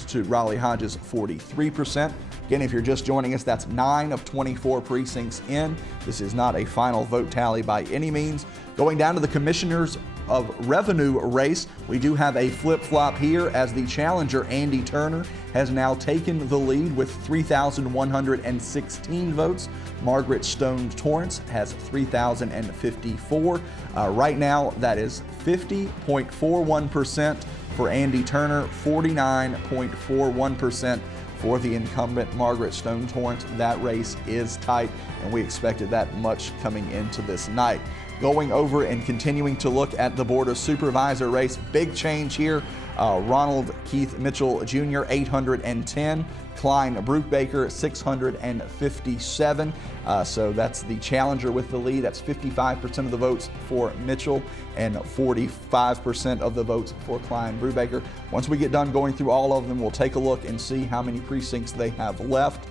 to Raleigh Hodges' 43%. Again, if you're just joining us, that's 9 of 24 precincts in. This is not a final vote tally by any means. Going down to the Commissioners of Revenue race, we do have a flip-flop here as the challenger, Andy Turner, has now taken the lead with 3,116 votes. Margaret Stone Torrance has 3,054. Right now, that is 50.41% for Andy Turner, 49.41% for the incumbent Margaret Stone Torrance. That race is tight, and we expected that much coming into this night. Going over and continuing to look at the Board of Supervisor race, big change here. Ronald Keith Mitchell Jr., 810. Klein Brubaker, 657. So that's the challenger with the lead. That's 55% of the votes for Mitchell and 45% of the votes for Klein Brubaker. Once we get done going through all of them, we'll take a look and see how many precincts they have left.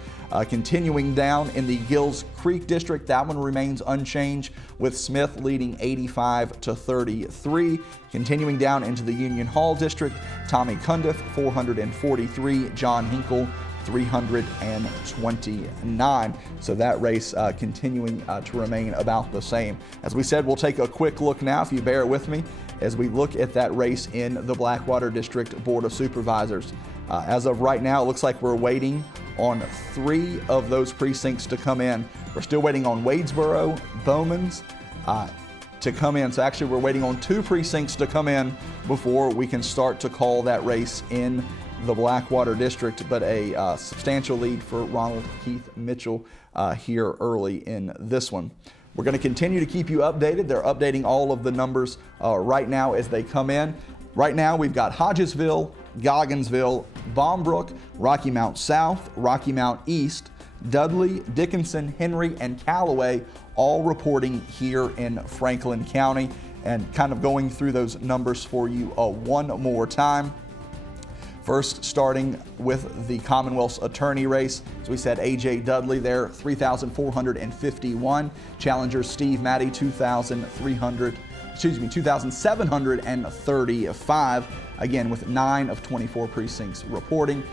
Continuing down in the Gills Creek district, that one remains unchanged with Smith leading 85-33. Continuing down into the Union Hall district, Tommy Cundiff 443, John Hinkle 329. So that race continuing to remain about the same. As we said, we'll take a quick look now, if you bear with me, as we look at that race in the Blackwater District Board of Supervisors. As of right now, it looks like we're waiting on 3 of those precincts to come in. We're still waiting on Wadesboro, Bowman's to come in. So actually we're waiting on 2 precincts to come in before we can start to call that race in the Blackwater District, but a substantial lead for Ronald Keith Mitchell here early in this one. We're going to continue to keep you updated. They're updating all of the numbers right now as they come in. Right now we've got Hodgesville, Gogginsville, Bombrook, Rocky Mount South, Rocky Mount East, Dudley, Dickinson, Henry, and Callaway all reporting here in Franklin County. And kind of going through those numbers for you one more time. First, starting with the Commonwealth's attorney race. As we said, Ajay Dudley there, 3,451. Challenger Steve Maddie, 2,735. Again, with 9 of 24 precincts reporting.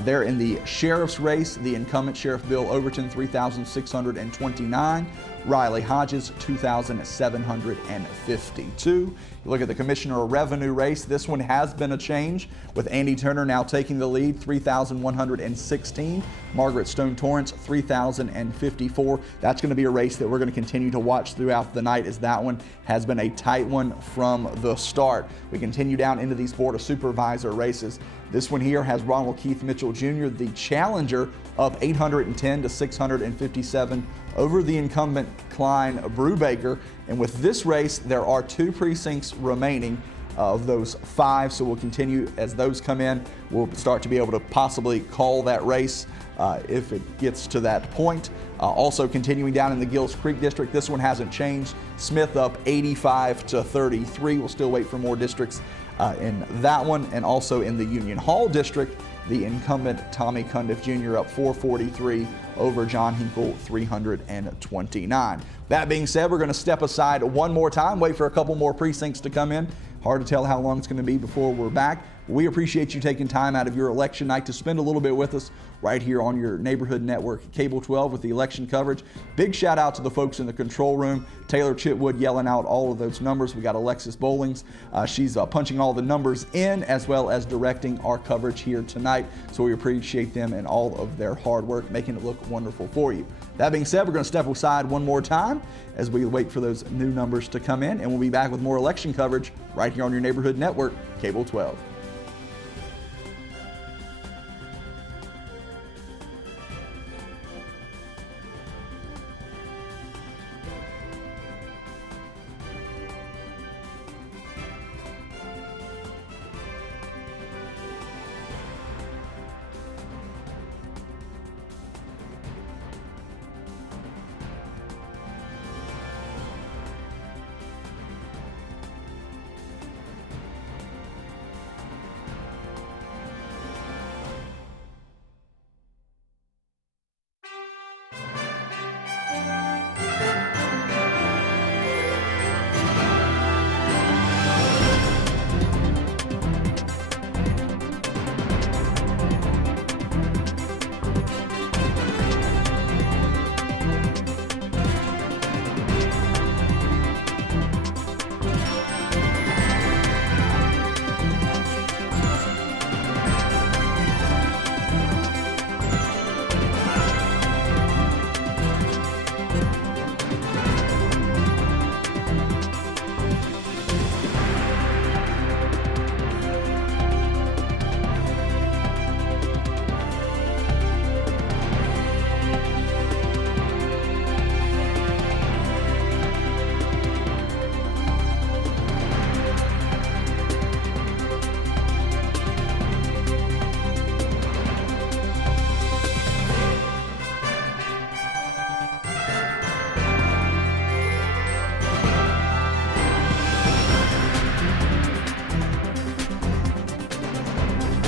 There in the sheriff's race, the incumbent Sheriff Bill Overton, 3,629. Riley Hodges, 2,752. You look at the Commissioner of Revenue race. This one has been a change, with Andy Turner now taking the lead, 3,116. Margaret Stone Torrance, 3,054. That's going to be a race that we're going to continue to watch throughout the night, as that one has been a tight one from the start. We continue down into these Board of Supervisor races. This one here has Ronald Keith Mitchell Jr., the challenger, up 810 to 657 over the incumbent Klein Brubaker. And with this race, there are 2 precincts remaining of those 5. So we'll continue as those come in. We'll start to be able to possibly call that race if it gets to that point. Also continuing down in the Gills Creek district, this one hasn't changed. Smith up 85-33. We'll still wait for more districts in that one. And also in the Union Hall district, the incumbent Tommy Cundiff Jr. up 443 over John Hinkle 329. That being said, we're going to step aside one more time, wait for a couple more precincts to come in. Hard to tell how long it's going to be before we're back. We appreciate you taking time out of your election night to spend a little bit with us right here on your neighborhood network, Cable 12, with the election coverage. Big shout out to the folks in the control room. Taylor Chitwood yelling out all of those numbers. We got Alexis Bowlings. She's punching all the numbers in, as well as directing our coverage here tonight. So we appreciate them and all of their hard work, making it look wonderful for you. That being said, we're going to step aside one more time as we wait for those new numbers to come in, and we'll be back with more election coverage right here on your neighborhood network, Cable 12.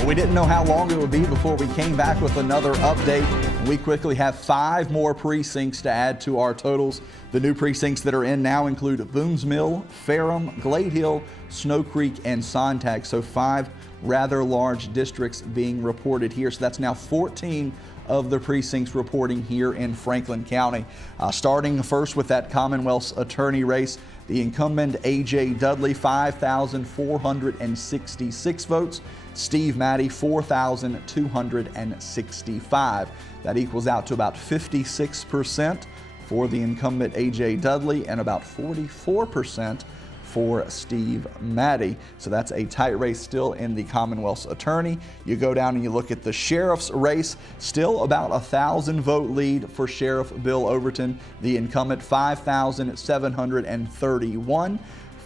We didn't know how long it would be before we came back with another update. We quickly have 5 more precincts to add to our totals. The new precincts that are in now include Boones Mill, Ferrum, Glade Hill, Snow Creek, and Sontag. So 5 rather large districts being reported here. So that's now 14 of the precincts reporting here in Franklin County. Starting first with that Commonwealth's attorney race, the incumbent Ajay Dudley, 5,466 votes. Steve Maddie, 4,265. That equals out to about 56% for the incumbent Ajay Dudley and about 44% for Steve Maddie. So that's a tight race still in the Commonwealth's attorney. You go down and you look at the sheriff's race, still about 1,000 vote lead for Sheriff Bill Overton, the incumbent, 5,731.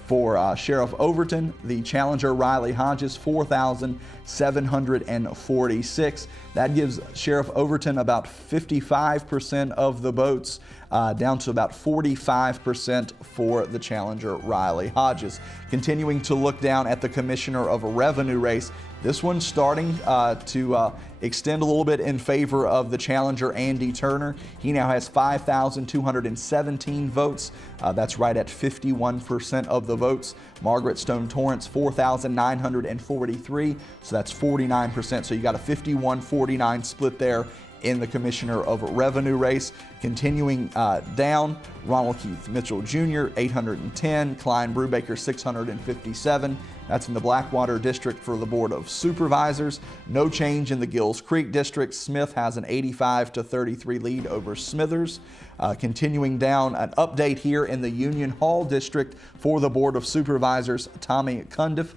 For Sheriff Overton, the challenger Riley Hodges, 4,746. That gives Sheriff Overton about 55% of the votes, down to about 45% for the challenger Riley Hodges. Continuing to look down at the Commissioner of Revenue race, this one's starting to extend a little bit in favor of the challenger Andy Turner. He now has 5,217 votes. That's right at 51% of the votes. Margaret Stone Torrance, 4,943. So that's 49%. So you got a 51-49 split there in the Commissioner of Revenue race. Continuing down, Ronald Keith Mitchell Jr., 810, Klein Brubaker, 657. That's in the Blackwater District for the Board of Supervisors. No change in the Gills Creek District. Smith has an 85-33 lead over Smithers. Continuing down, an update here in the Union Hall District for the Board of Supervisors. Tommy Cundiff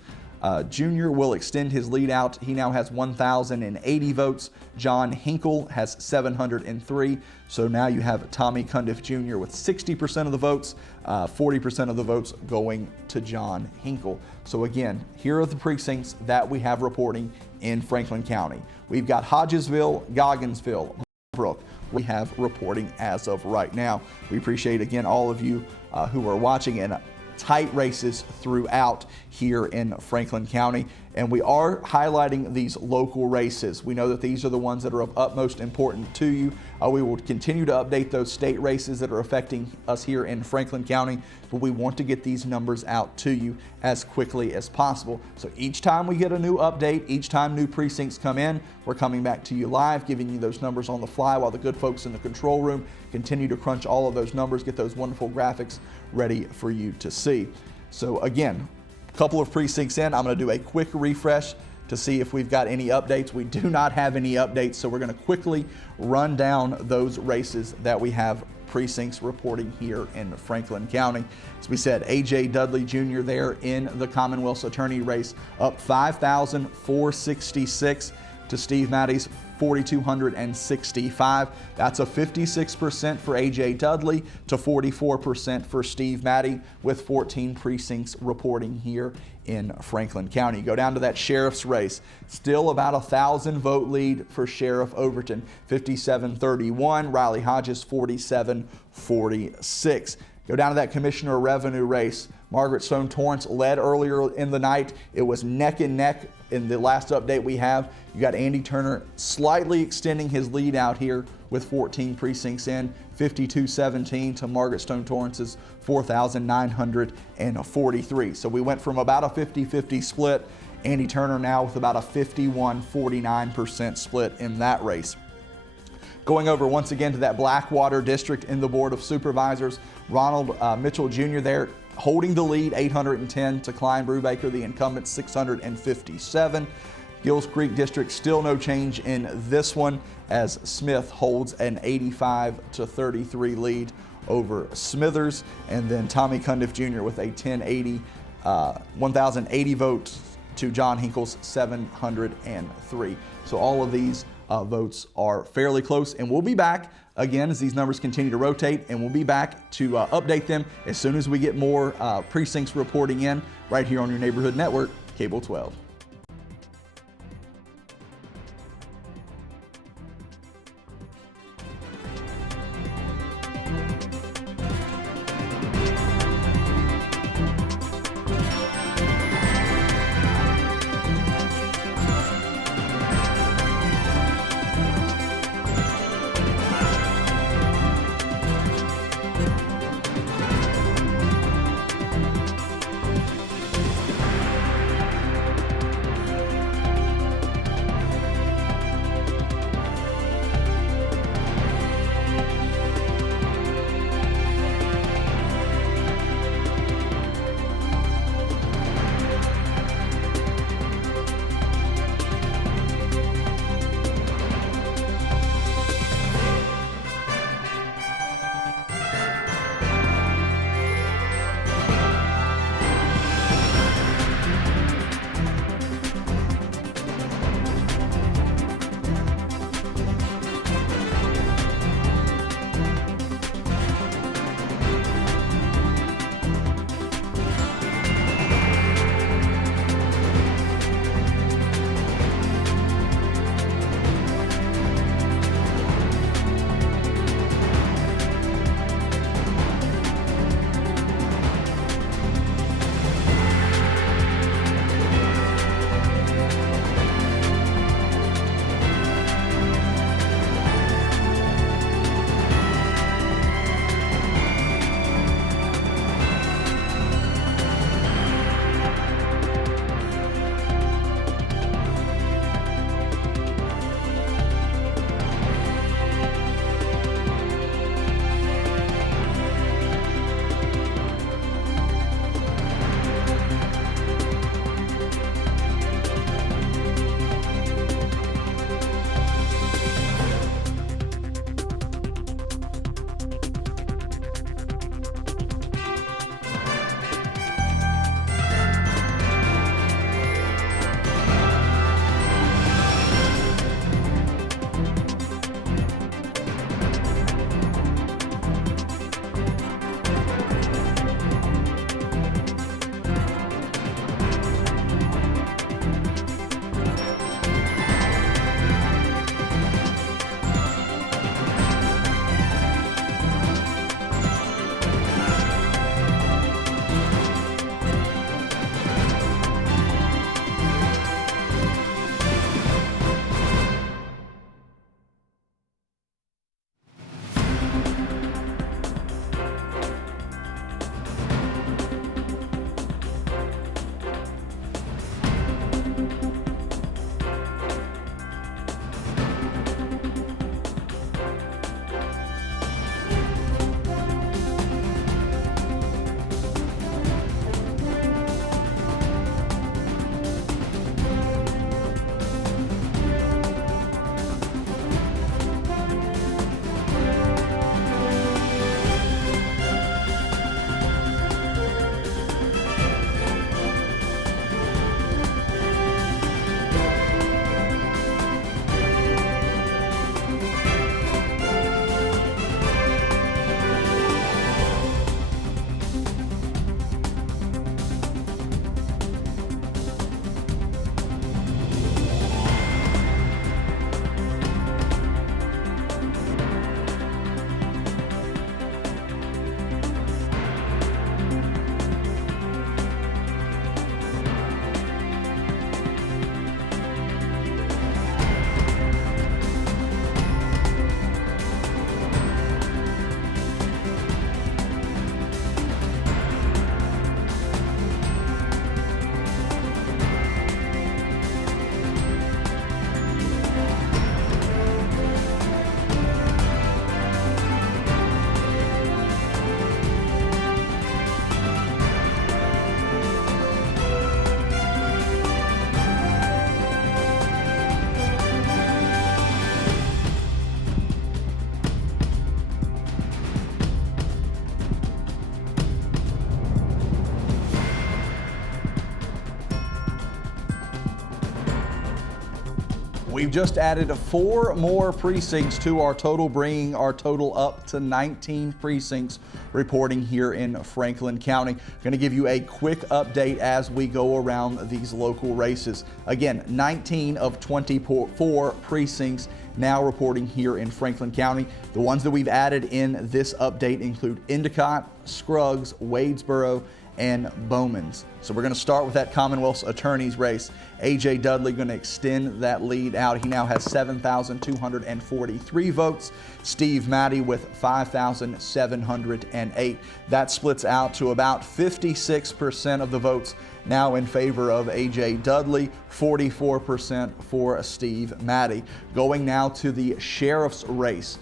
Jr. will extend his lead out. He now has 1,080 votes. John Hinkle has 703. So now you have Tommy Cundiff Jr. with 60% of the votes, 40% of the votes going to John Hinkle. So again, here are the precincts that we have reporting in Franklin County. We've got Hodgesville, Gogginsville, Brook. We have reporting as of right now. We appreciate again all of you who are watching, and tight races throughout here in Franklin County. And we are highlighting these local races. We know that these are the ones that are of utmost importance to you. We will continue to update those state races that are affecting us here in Franklin County, but we want to get these numbers out to you as quickly as possible. So each time we get a new update, each time new precincts come in, we're coming back to you live, giving you those numbers on the fly while the good folks in the control room continue to crunch all of those numbers, get those wonderful graphics ready for you to see. So again, couple of precincts in, I'm going to do a quick refresh to see if we've got any updates. We do not have any updates, so we're going to quickly run down those races that we have precincts reporting here in Franklin County. As we said, Ajay Dudley Jr. there in the Commonwealth's attorney race, up 5,466 to Steve Mattey's 4,265. That's a 56% for Ajay Dudley to 44% for Steve Mattey, with 14 precincts reporting here in Franklin County. Go down to that sheriff's race. Still about 1,000 vote lead for Sheriff Overton, 57-31. Riley Hodges, 47-46. Go down to that Commissioner of Revenue race. Margaret Stone Torrance led earlier in the night. It was neck and neck in the last update we have. You got Andy Turner slightly extending his lead out here with 14 precincts in, 52-17 to Margaret Stone Torrance's 4,943. So we went from about a 50-50 split. Andy Turner now with about a 51-49% split in that race. Going over once again to that Blackwater district in the Board of Supervisors, Ronald Mitchell Jr. there holding the lead, 810 to Klein Brubaker, the incumbent, 657. Gills Creek district, still no change in this one, as Smith holds an 85-33 lead over Smithers. And then Tommy Cundiff Jr. with a 1,080 votes to John Hinkle's 703. So all of these votes are fairly close, and we'll be back again as these numbers continue to rotate, and we'll be back to update them as soon as we get more precincts reporting in right here on your neighborhood network, Cable 12. We've just added 4 more precincts to our total, bringing our total up to 19 precincts reporting here in Franklin County. Going to give you a quick update as we go around these local races. Again, 19 of 24 precincts now reporting here in Franklin County. The ones that we've added in this update include Endicott, Scruggs, Wadesboro, and Bowman's. So we're going to start with that Commonwealth's attorney's race. Ajay Dudley going to extend that lead out. He now has 7,243 votes. Steve Maddie with 5,708. That splits out to about 56% of the votes now in favor of Ajay Dudley, 44% for Steve Maddie. Going now to the sheriff's race.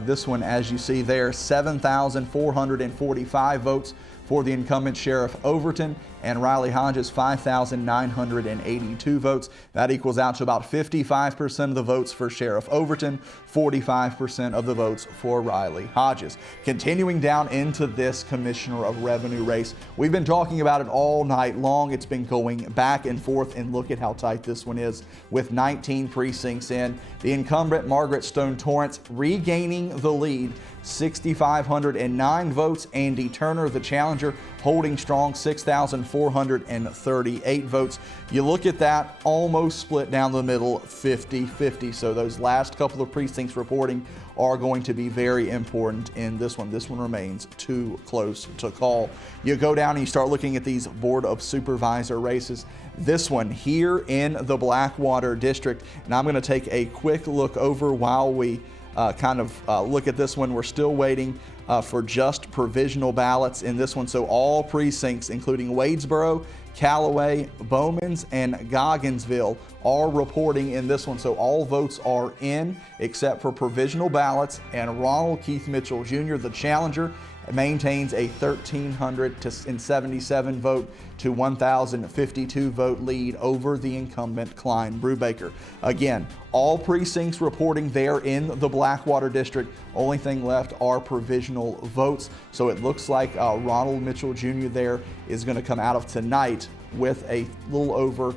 This one, as you see there, 7,445 votes for the incumbent Sheriff Overton, and Riley Hodges 5,982 votes. That equals out to about 55% of the votes for Sheriff Overton, 45% of the votes for Riley Hodges. Continuing down into this Commissioner of Revenue race, we've been talking about it all night long. It's been going back and forth, and look at how tight this one is with 19 precincts in. The incumbent Margaret Stone Torrance regaining the lead, 6,509 votes. Andy Turner, the challenger, holding strong, 6,438 votes. You look at that, almost split down the middle, 50-50. So those last couple of precincts reporting are going to be very important in this one. This one remains too close to call. You go down and you start looking at these Board of Supervisor races. This one here in the Blackwater District, and I'm going to take a quick look over while we look at this one. We're still waiting for just provisional ballots in this one. So all precincts, including Wadesboro, Callaway, Bowman's, and Gogginsville, are reporting in this one. So all votes are in except for provisional ballots, and Ronald Keith Mitchell Jr., the challenger, maintains a 1,377 vote to 1,052 vote lead over the incumbent Klein Brubaker. Again, all precincts reporting there in the Blackwater District. Only thing left are provisional votes. So it looks like Ronald Mitchell Jr. there is going to come out of tonight with a little over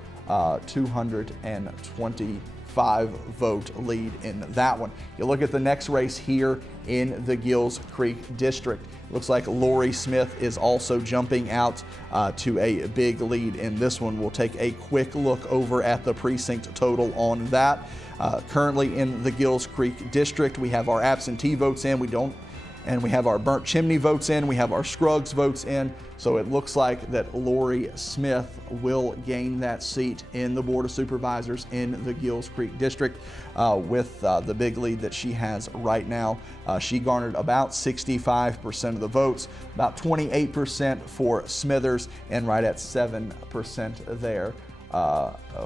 225 vote lead in that one. You look at the next race here in the Gills Creek District. Looks like Lori Smith is also jumping out to a big lead in this one. We'll take a quick look over at the precinct total on that. Currently in the Gills Creek District, we have our absentee votes in. And we have our burnt chimney votes in. We have our Scruggs votes in. So it looks like that Lori Smith will gain that seat in the Board of Supervisors in the Gills Creek District with the big lead that she has right now. She garnered about 65% of the votes, about 28% for Smithers, and right at 7% there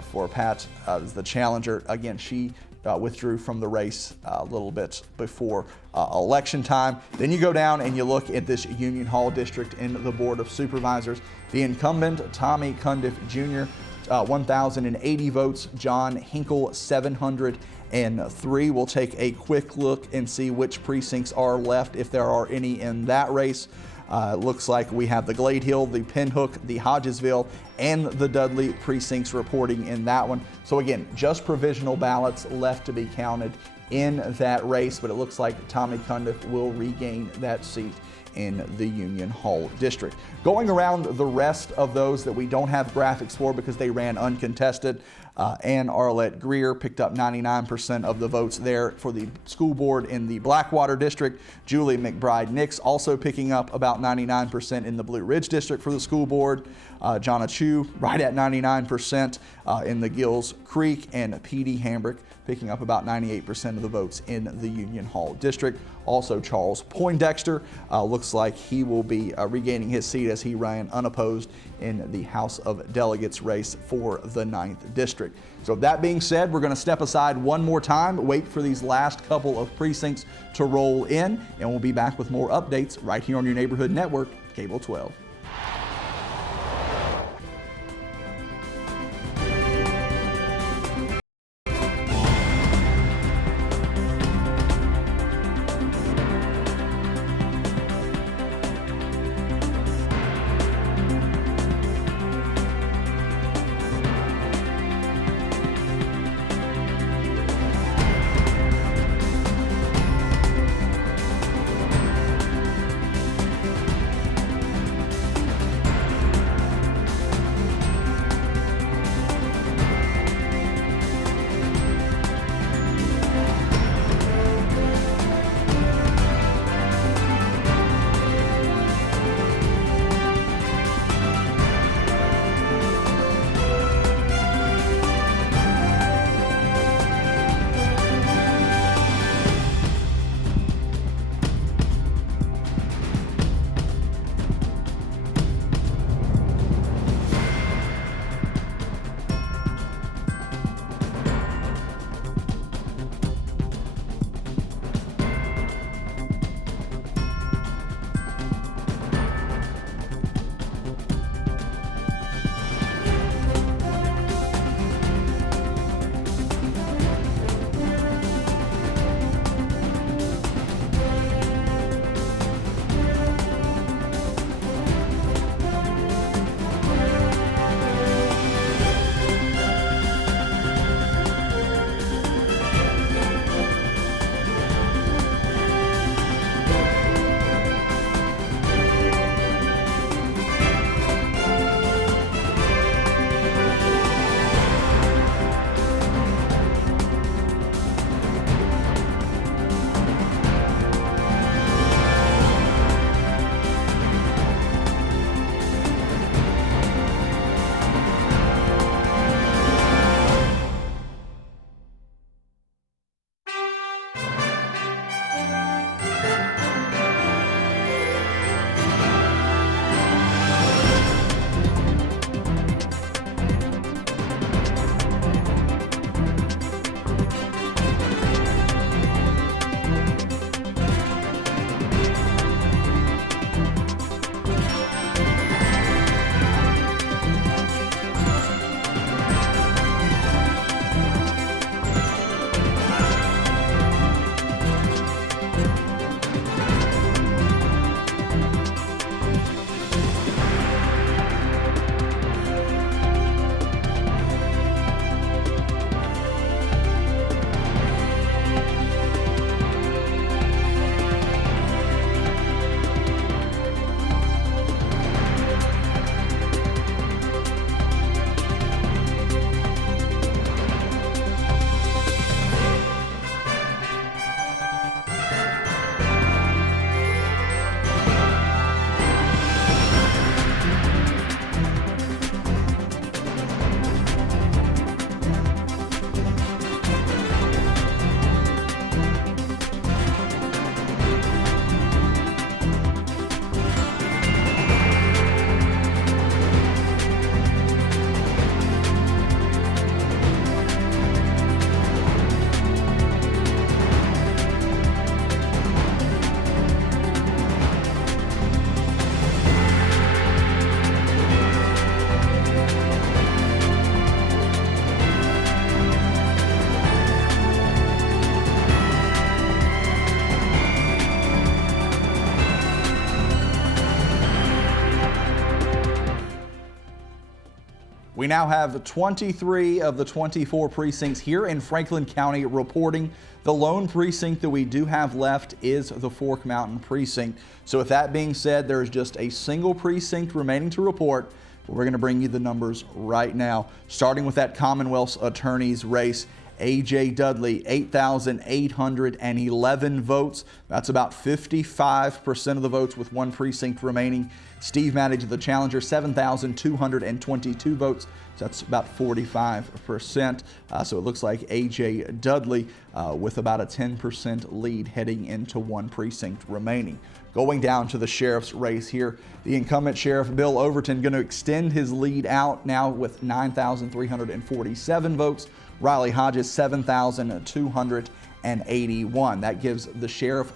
for Pat as the challenger. Again, she withdrew from the race a little bit before election time. Then you go down and you look at this Union Hall district in the Board of Supervisors. The incumbent, Tommy Cundiff Jr., 1,080 votes. John Hinkle, 703. We'll take a quick look and see which precincts are left, if there are any in that race. Looks like we have the Glade Hill, the Pinhook, the Hodgesville, and the Dudley precincts reporting in that one. So again, just provisional ballots left to be counted in that race, but it looks like Tommy Cundiff will regain that seat in the Union Hall district. Going around the rest of those that we don't have graphics for because they ran uncontested, Ann Arlette Greer picked up 99% of the votes there for the school board in the Blackwater district. Julie McBride Nix also picking up about 99% in the Blue Ridge district for the school board. Jonna Chu right at 99% in the Gills Creek, and Petey Hambrick picking up about 98% of the votes in the Union Hall district. Also Charles Poindexter looks like he will be regaining his seat as he ran unopposed in the House of Delegates race for the 9th district. So that being said, we're going to step aside one more time, wait for these last couple of precincts to roll in, and we'll be back with more updates right here on your neighborhood network, Cable 12. We now have 23 of the 24 precincts here in Franklin County reporting. The lone precinct that we do have left is the Fork Mountain precinct. So with that being said, there's just a single precinct remaining to report. We're going to bring you the numbers right now, starting with that Commonwealth's attorney's race. Ajay Dudley, 8,811 votes. That's about 55% of the votes with one precinct remaining. Steve Mattage, the challenger, 7,222 votes. So that's about 45%. So it looks like Ajay Dudley with about a 10% lead heading into one precinct remaining. Going down to the sheriff's race here, the incumbent Sheriff Bill Overton going to extend his lead out now with 9,347 votes. Riley Hodges, 7,281. That gives the Sheriff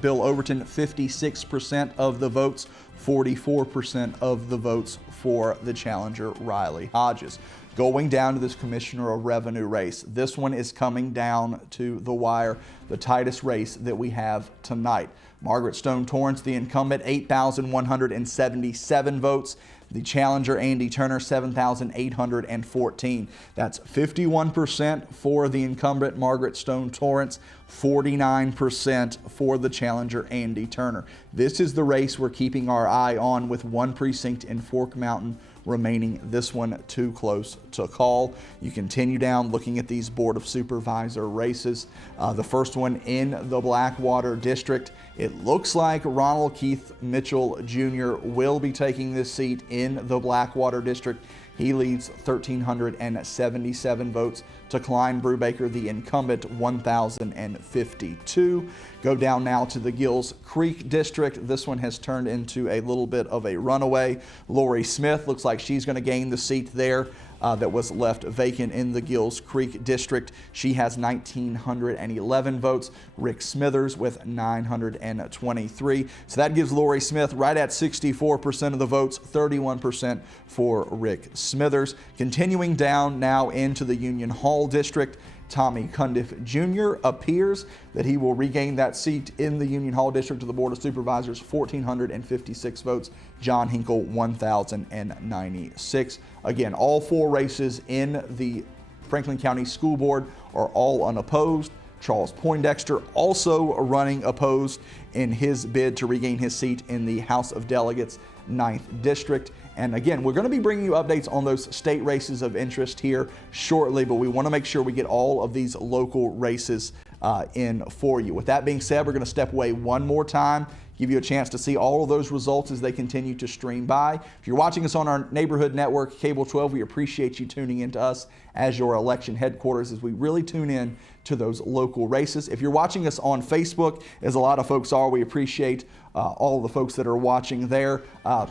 Bill Overton 56% of the votes, 44% of the votes for the challenger Riley Hodges. Going down to this Commissioner of Revenue race. This one is coming down to the wire, the tightest race that we have tonight. Margaret Stone Torrance, the incumbent, 8,177 votes. The challenger, Andy Turner, 7,814. That's 51% for the incumbent, Margaret Stone Torrance, 49% for the challenger, Andy Turner. This is the race we're keeping our eye on with one precinct in Fork Mountain remaining. This one too close to call. You continue down looking at these Board of Supervisor races. The first one in the Blackwater District. It looks like Ronald Keith Mitchell Jr. will be taking this seat in the Blackwater District. He leads 1,377 votes to Klein Brubaker, the incumbent, 1,052. Go down now to the Gills Creek District. This one has turned into a little bit of a runaway. Lori Smith looks like she's going to gain the seat there that was left vacant in the Gills Creek District. She has 1,911 votes. Rick Smithers with 923. So that gives Lori Smith right at 64% of the votes, 31% for Rick Smithers. Continuing down now into the Union Hall District, Tommy Cundiff Jr. appears that he will regain that seat in the Union Hall District of the Board of Supervisors, 1,456 votes. John Hinkle, 1,096. Again, all four races in the Franklin County School Board are all unopposed. Charles Poindexter also running opposed in his bid to regain his seat in the House of Delegates 9th District. And again, we're going to be bringing you updates on those state races of interest here shortly, but we want to make sure we get all of these local races in for you. With that being said, we're going to step away one more time, give you a chance to see all of those results as they continue to stream by. If you're watching us on our neighborhood network, Cable 12, we appreciate you tuning into us as your election headquarters as we really tune in to those local races. If you're watching us on Facebook, as a lot of folks are, we appreciate all the folks that are watching there.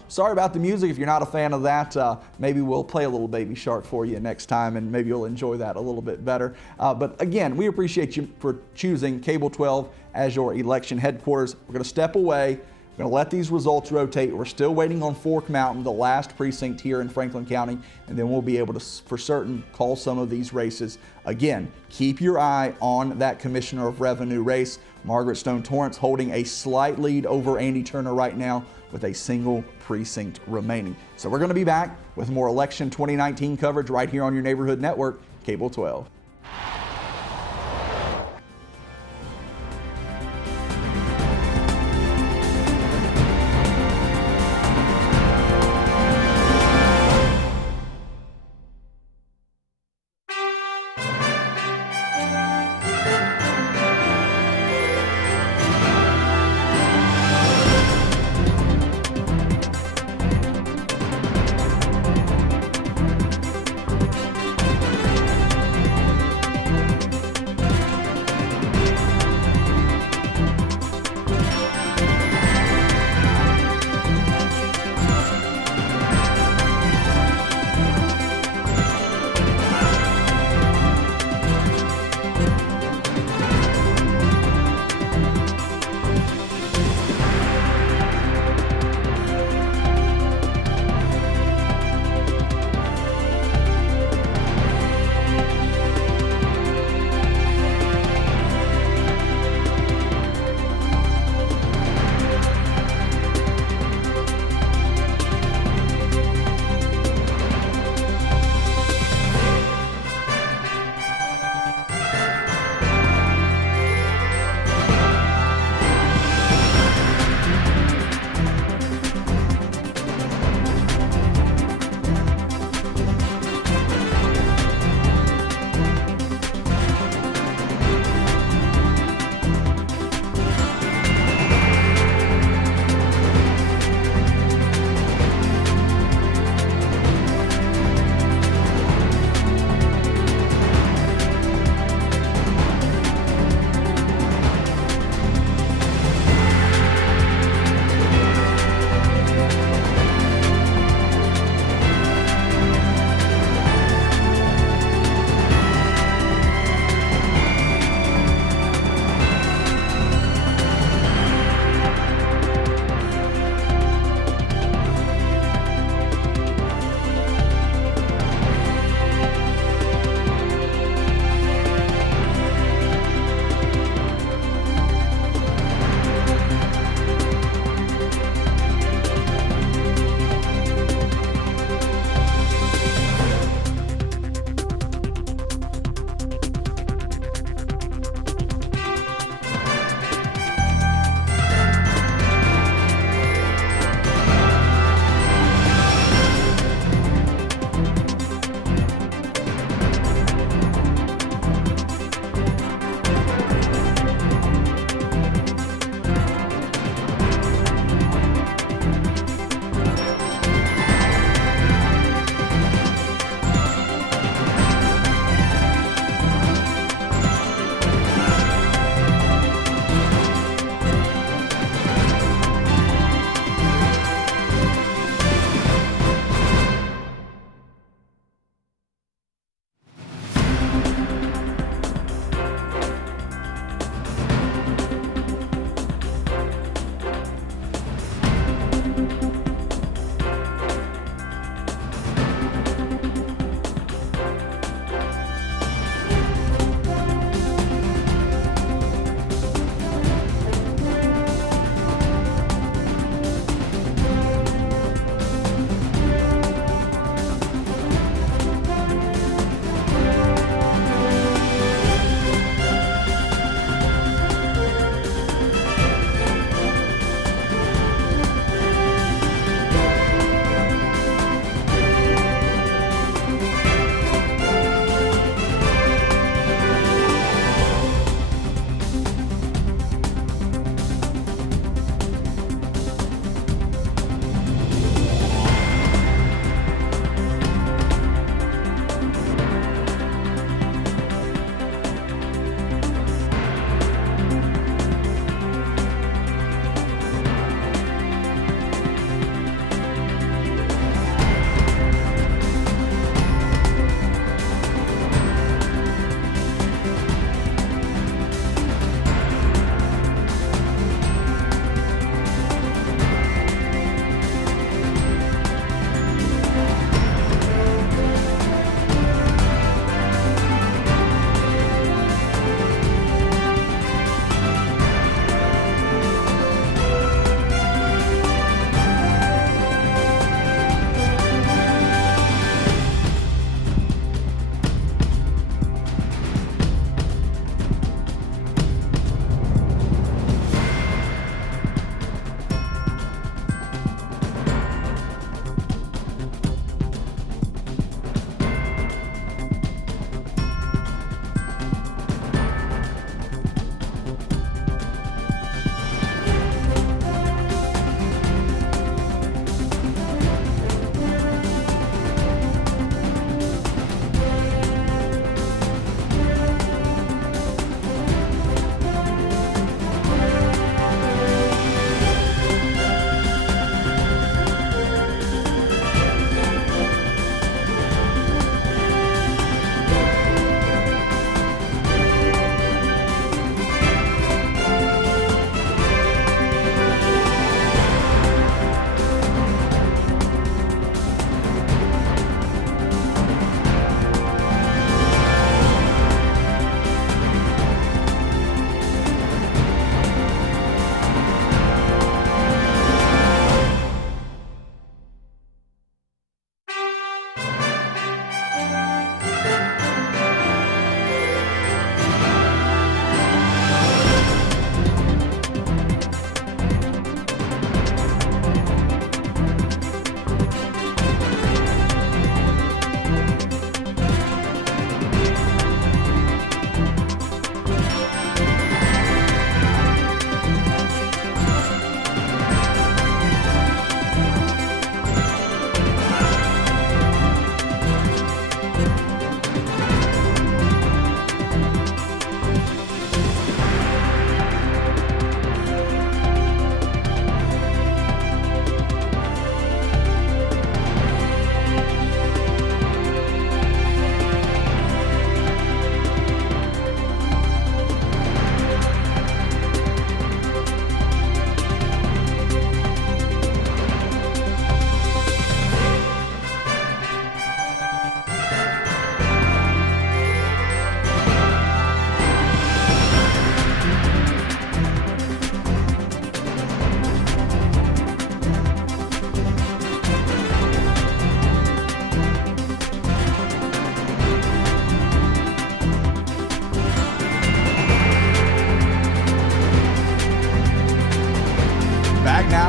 Sorry about the music. If you're not a fan of that, maybe we'll play a little Baby Shark for you next time, and maybe you'll enjoy that a little bit better. But again, we appreciate you for choosing Cable 12 as your election headquarters. We're going to step away. We're going to let these results rotate. We're still waiting on Fork Mountain, the last precinct here in Franklin County, and then we'll be able to, for certain, call some of these races. Again, keep your eye on that Commissioner of Revenue race. Margaret Stone Torrance holding a slight lead over Andy Turner right now with a single precinct remaining. So we're going to be back with more election 2019 coverage right here on your neighborhood network, Cable 12.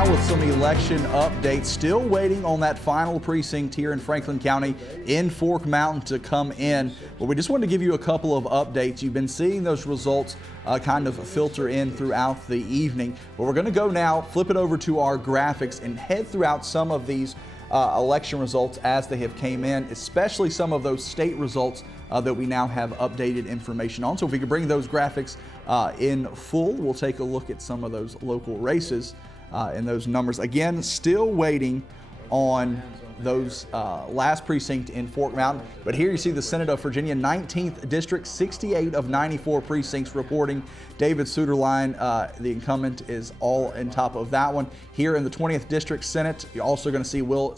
now with some election updates. Still waiting on that final precinct here in Franklin County in Fork Mountain to come in. But we just wanted to give you a couple of updates. You've been seeing those results kind of filter in throughout the evening. But we're going to go now, flip it over to our graphics and head throughout some of these election results as they have came in, especially some of those state results that we now have updated information on. So if we could bring those graphics in full, we'll take a look at some of those local races and those numbers. Again, still waiting on those last precinct in Fork Mountain. But here you see the Senate of Virginia, 19th District, 68 of 94 precincts reporting. David Suderline, the incumbent, is all on top of that one. Here in the 20th District Senate, you're also going to see Bill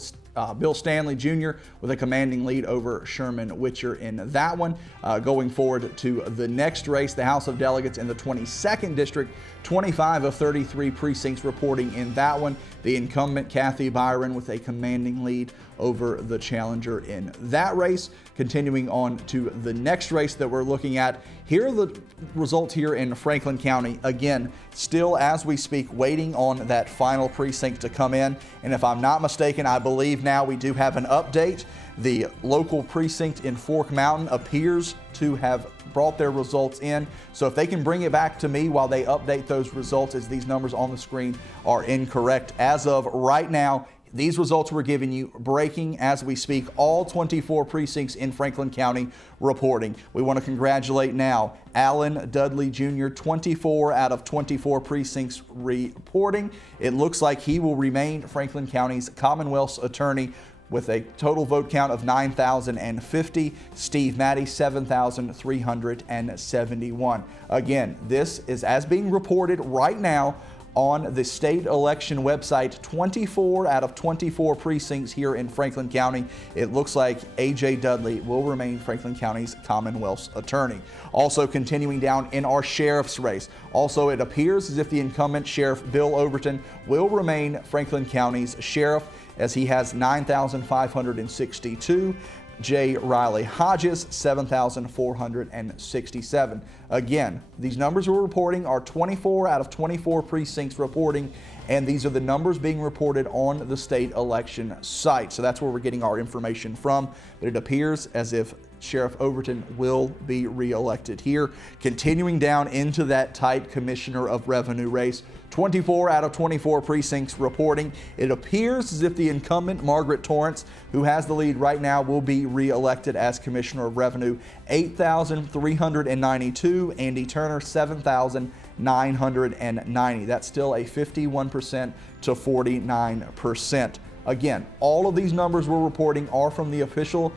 Stanley Jr. with a commanding lead over Sherman Witcher in that one. Going forward to the next race, the House of Delegates in the 22nd District, 25 of 33 precincts reporting in that one. The incumbent, Kathy Byron, with a commanding lead over the challenger in that race. Continuing on to the next race that we're looking at. Here are the results here in Franklin County. Again, still as we speak, waiting on that final precinct to come in. And if I'm not mistaken, I believe now we do have an update. The local precinct in Fork Mountain appears to have brought their results in. So if they can bring it back to me while they update those results, as these numbers on the screen are incorrect. As of right now, these results we're giving you breaking as we speak, all 24 precincts in Franklin County reporting. We want to congratulate now Alan Dudley Jr., 24 out of 24 precincts reporting. It looks like he will remain Franklin County's Commonwealth's attorney with a total vote count of 9,050. Steve Maddie, 7,371. Again, this is as being reported right now on the state election website. 24 out of 24 precincts here in Franklin County. It looks like Ajay Dudley will remain Franklin County's Commonwealth's attorney. Also continuing down in our sheriff's race. Also, it appears as if the incumbent Sheriff Bill Overton will remain Franklin County's sheriff, as he has 9,562. J. Riley Hodges, 7,467. Again, these numbers we're reporting are 24 out of 24 precincts reporting, and these are the numbers being reported on the state election site. So that's where we're getting our information from. But it appears as if Sheriff Overton will be reelected here. Continuing down into that tight Commissioner of Revenue race, 24 out of 24 precincts reporting. It appears as if the incumbent, Margaret Torrance, who has the lead right now, will be reelected as Commissioner of Revenue. 8,392. Andy Turner, 7,990. That's still a 51% to 49%. Again, all of these numbers we're reporting are from the official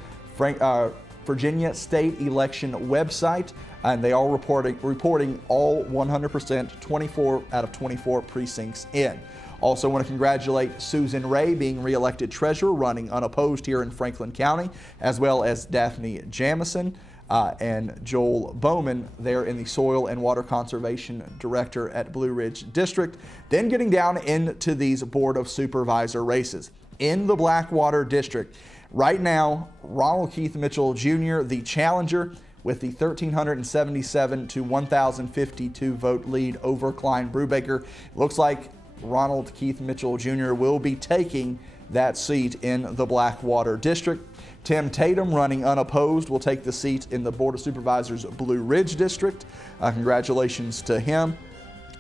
Virginia State Election website, and they are reporting all 100%, 24 out of 24 precincts in. Also want to congratulate Susan Ray being reelected treasurer, running unopposed here in Franklin County, as well as Daphne Jamison and Joel Bowman there in the Soil and Water Conservation Director at Blue Ridge District. Then getting down into these Board of Supervisor races. In the Blackwater District, right now, Ronald Keith Mitchell Jr., the challenger, with the 1,377 to 1,052 vote lead over Klein Brubaker. Looks like Ronald Keith Mitchell Jr. will be taking that seat in the Blackwater District. Tim Tatum, running unopposed, will take the seat in the Board of Supervisors Blue Ridge District. Congratulations to him.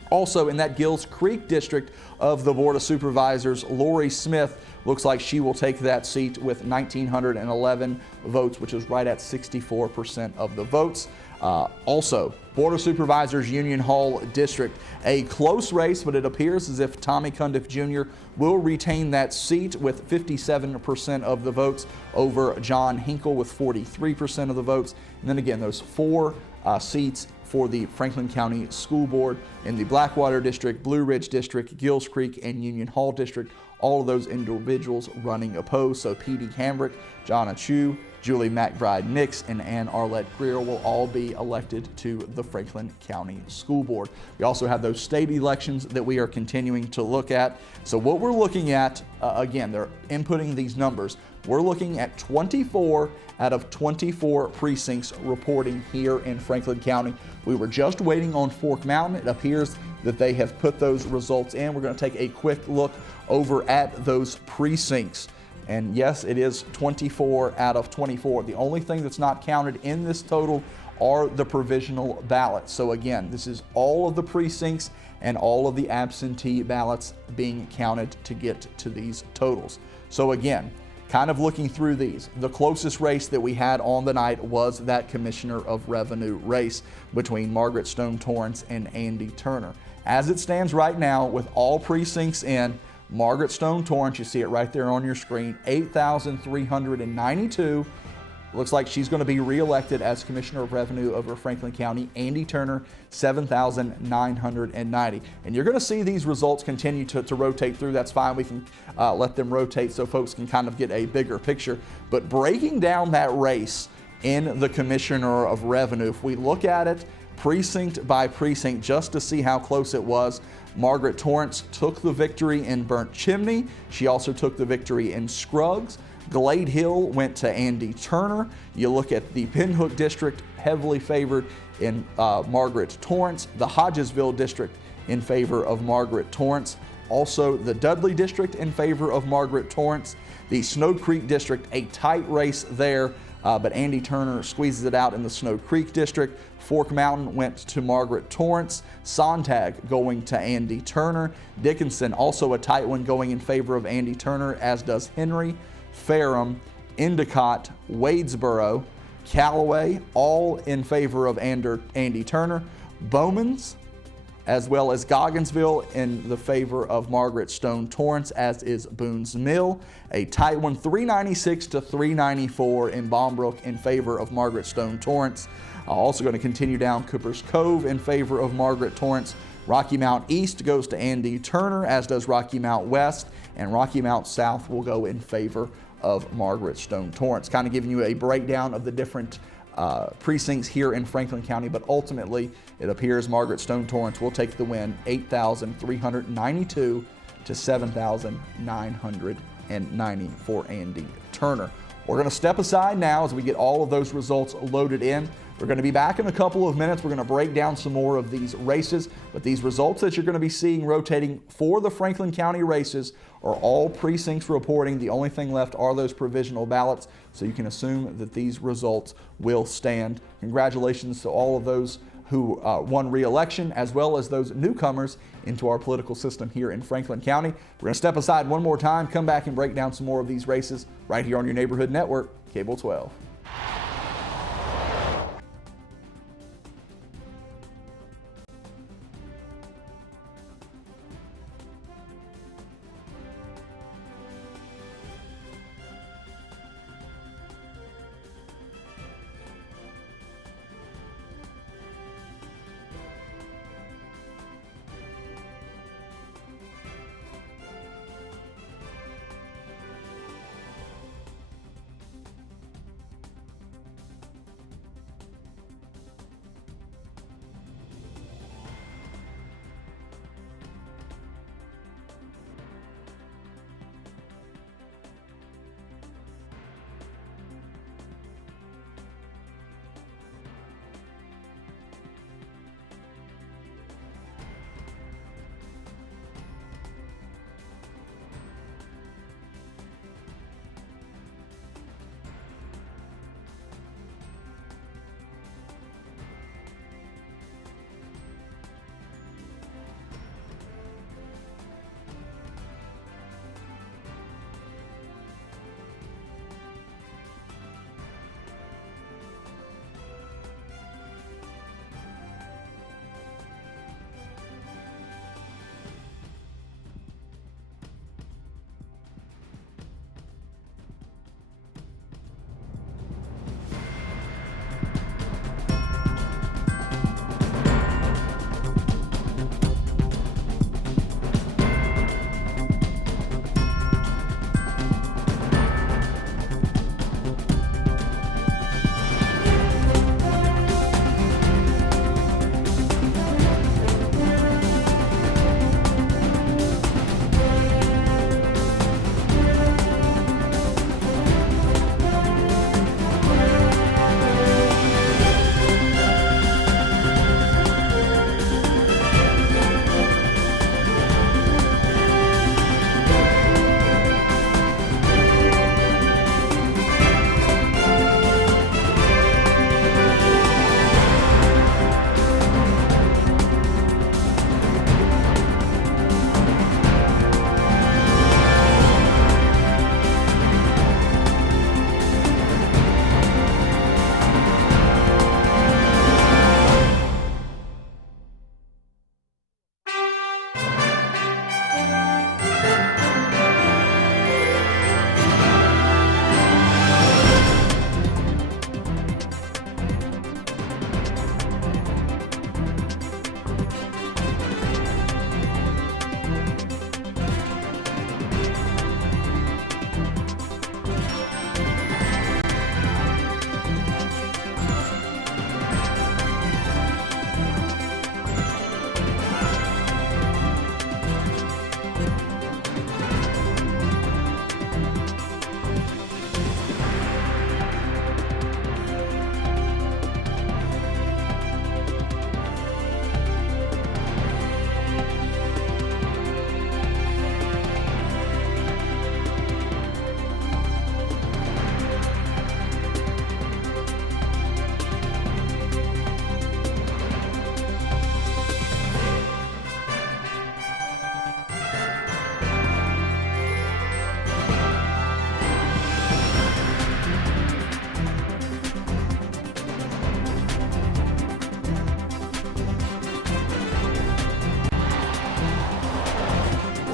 Also in that Gills Creek District of the Board of Supervisors, Lori Smith looks like she will take that seat with 1,911 votes, which is right at 64% of the votes. Also, Board of Supervisors Union Hall District, a close race, but it appears as if Tommy Cundiff Jr. will retain that seat with 57% of the votes over John Hinkle with 43% of the votes. And then again, those four seats for the Franklin County School Board in the Blackwater District, Blue Ridge District, Gills Creek, and Union Hall District. All of those individuals running opposed. So P.D. Hambrick, Jonna Chu, Julie McBride Nix, and Ann Arlette Greer will all be elected to the Franklin County School Board. We also have those state elections that we are continuing to look at. So what we're looking at, again, they're inputting these numbers. we're looking at 24 out of 24 precincts reporting here in Franklin County. We were just waiting on Fork Mountain. It appears that they have put those results in. We're going to take a quick look over at those precincts. And yes, it is 24 out of 24. The only thing that's not counted in this total are the provisional ballots. So again, this is all of the precincts and all of the absentee ballots being counted to get to these totals. So again, kind of looking through these, the closest race that we had on the night was that Commissioner of Revenue race between Margaret Stone Torrance and Andy Turner. As it stands right now, with all precincts in, Margaret Stone Torrance, you see it right there on your screen, 8,392. Looks like she's going to be reelected as Commissioner of Revenue over Franklin County. Andy Turner, 7,990. And you're going to see these results continue to rotate through. That's fine. We can let them rotate so folks can kind of get a bigger picture. But breaking down that race in the Commissioner of Revenue, if we look at it precinct by precinct just to see how close it was, Margaret Torrance took the victory in Burnt Chimney. She also took the victory in Scruggs. Glade Hill went to Andy Turner. You look at the Pinhook District, heavily favored in Margaret Torrance. The Hodgesville District in favor of Margaret Torrance. Also the Dudley District in favor of Margaret Torrance. The Snow Creek District, a tight race there, but Andy Turner squeezes it out in the Snow Creek District. Fork Mountain went to Margaret Torrance. Sontag going to Andy Turner. Dickinson, also a tight one, going in favor of Andy Turner, as does Henry. Ferrum, Endicott, Wadesboro, Callaway, all in favor of Andy Turner. Bowman's, as well as Gogginsville, in the favor of Margaret Stone Torrance, as is Boone's Mill. A tight one, 396 to 394 in Bombrook in favor of Margaret Stone Torrance. Also going to continue down Cooper's Cove in favor of Margaret Torrance. Rocky Mount East goes to Andy Turner, as does Rocky Mount West, and Rocky Mount South will go in favor of Margaret Stone Torrance. Kind of giving you a breakdown of the different precincts here in Franklin County, but ultimately it appears Margaret Stone Torrance will take the win, 8,392 to 7,990 for Andy Turner. We're going to step aside now as we get all of those results loaded in. We're going to be back in a couple of minutes. We're going to break down some more of these races, but these results that you're going to be seeing rotating for the Franklin County races are all precincts reporting. The only thing left are those provisional ballots, so you can assume that these results will stand. Congratulations to all of those who won re-election, as well as those newcomers into our political system here in Franklin County. We're going to step aside one more time, come back and break down some more of these races right here on your neighborhood network, Cable 12.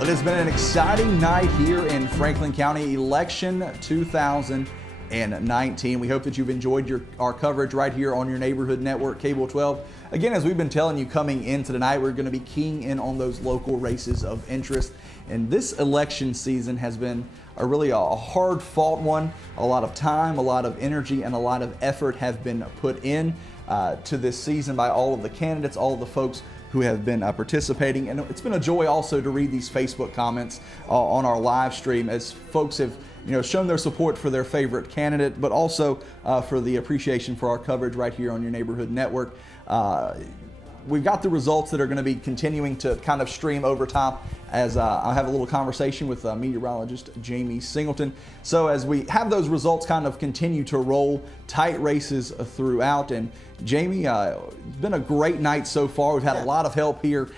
Well, it has been an exciting night here in Franklin County, election 2019. We hope that you've enjoyed our coverage right here on your neighborhood network, Cable 12. Again, as we've been telling you coming into tonight, we're going to be keying in on those local races of interest. And this election season has been really a hard-fought one. A lot of time, a lot of energy, and a lot of effort have been put in to this season by all of the candidates, all of the folks who have been participating. And it's been a joy also to read these Facebook comments on our live stream as folks have shown their support for their favorite candidate, but also for the appreciation for our coverage right here on your neighborhood network. We've got the results that are going to be continuing to kind of stream over time as I have a little conversation with meteorologist Jamie Singleton. So as we have those results kind of continue to roll, tight races throughout. And Jamie, it's been a great night so far. We've had a lot of help here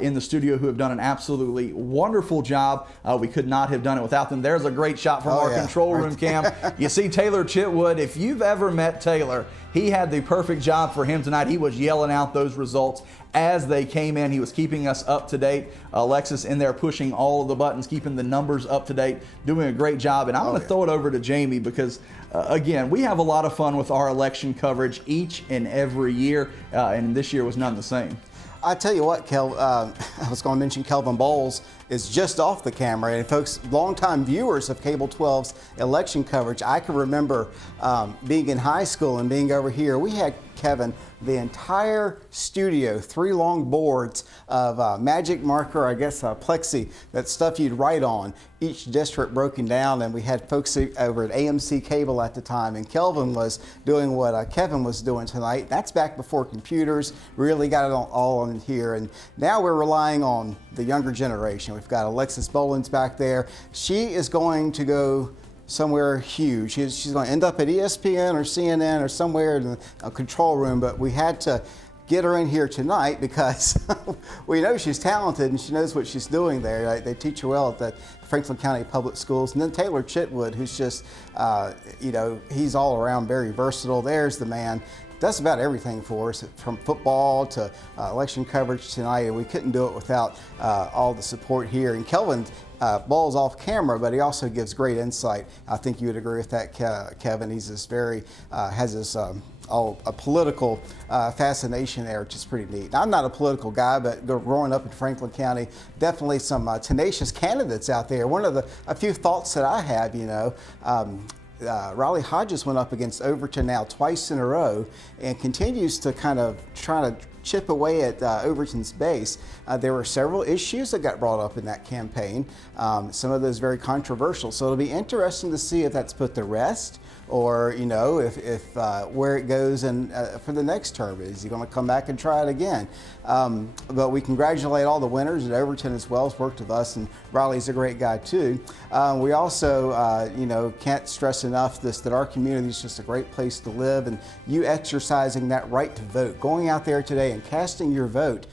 in the studio who have done an absolutely wonderful job. We could not have done it without them. There's a great shot from our control room cam. You see Taylor Chitwood. If you've ever met Taylor, he had the perfect job for him tonight. He was yelling out those results as they came in. He was keeping us up to date. Alexis in there pushing all of the buttons, keeping the numbers up to date, doing a great job. And I'm going to throw it over to Jamie because, again, we have a lot of fun with our election coverage each and every year, and this year was none the same. I tell you what, I was going to mention Kelvin Bowles is just off the camera. And folks, longtime viewers of Cable 12's election coverage, I can remember being in high school and being over here. We had Kevin, the entire studio, 3 long boards of magic marker, I guess plexi, that stuff you'd write on, each district broken down, and we had folks over at AMC Cable at the time, and Kelvin was doing what Kevin was doing tonight. That's back before computers, really got it all on here, and now we're relying on the younger generation. We've got Alexis Boland's back there. She is going to go somewhere huge. She's going to end up at ESPN or CNN or somewhere in a control room, but we had to get her in here tonight because we know she's talented and she knows what she's doing there. They teach her well at the Franklin County Public Schools. And then Taylor Chitwood, who's just, he's all around very versatile. There's the man. Does about everything for us, from football to election coverage tonight, and we couldn't do it without all the support here. And Kelvin balls off camera, but he also gives great insight. I think you would agree with that, Kevin. He's this has this a political fascination there, which is pretty neat. I'm not a political guy, but growing up in Franklin County, definitely some tenacious candidates out there. One of a few thoughts that I have, Riley Hodges went up against Overton now twice in a row and continues to kind of try to chip away at Overton's base. There were several issues that got brought up in that campaign, some of those very controversial. So it'll be interesting to see if that's put to rest, or if where it goes and for the next term. Is he going to come back and try it again? But we congratulate all the winners at Overton as well. Has worked with us, and Riley's a great guy too. We also can't stress enough that our community is just a great place to live, and you exercising that right to vote, going out there today and casting your vote,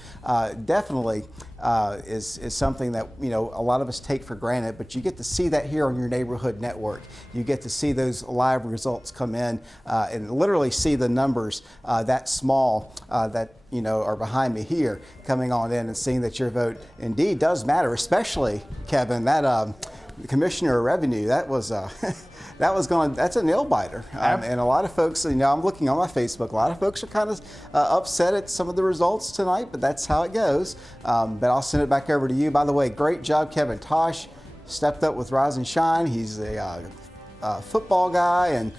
definitely is something that a lot of us take for granted, but you get to see that here on your neighborhood network. You get to see those live results come in and literally see the numbers that small that are behind me here coming on in, and seeing that your vote indeed does matter, especially Kevin, that Commissioner of Revenue, that was that's a nail biter. And a lot of folks, I'm looking on my Facebook, a lot of folks are kind of upset at some of the results tonight, but that's how it goes. But I'll send it back over to you. By the way, great job, Kevin Tosh stepped up with Rise and Shine. He's a football guy and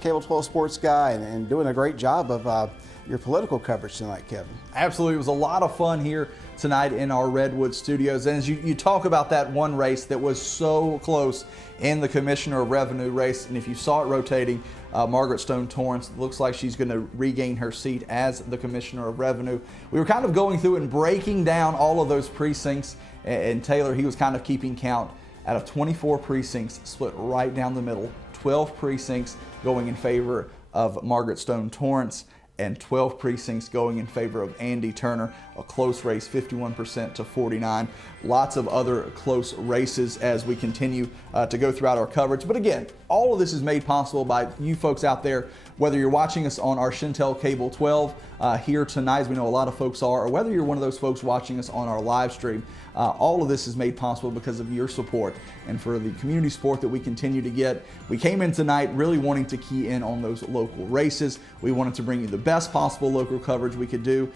Cable 12 sports guy, and doing a great job of your political coverage tonight, Kevin. Absolutely. It was a lot of fun here tonight in our Redwood studios. And as you talk about that one race that was so close in the Commissioner of Revenue race, and if you saw it rotating, Margaret Stone Torrance looks like she's going to regain her seat as the Commissioner of Revenue. We were kind of going through and breaking down all of those precincts, and Taylor, he was kind of keeping count. Out of 24 precincts, split right down the middle, 12 precincts going in favor of Margaret Stone Torrance. and 12 precincts going in favor of Andy Turner. A close race, 51% to 49. Lots of other close races as we continue to go throughout our coverage. But again, all of this is made possible by you folks out there, whether you're watching us on our Shintel Cable 12 here tonight, as we know a lot of folks are, or whether you're one of those folks watching us on our live stream. All of this is made possible because of your support and for the community support that we continue to get. We came in tonight really wanting to key in on those local races. We wanted to bring you the best possible local coverage we could do.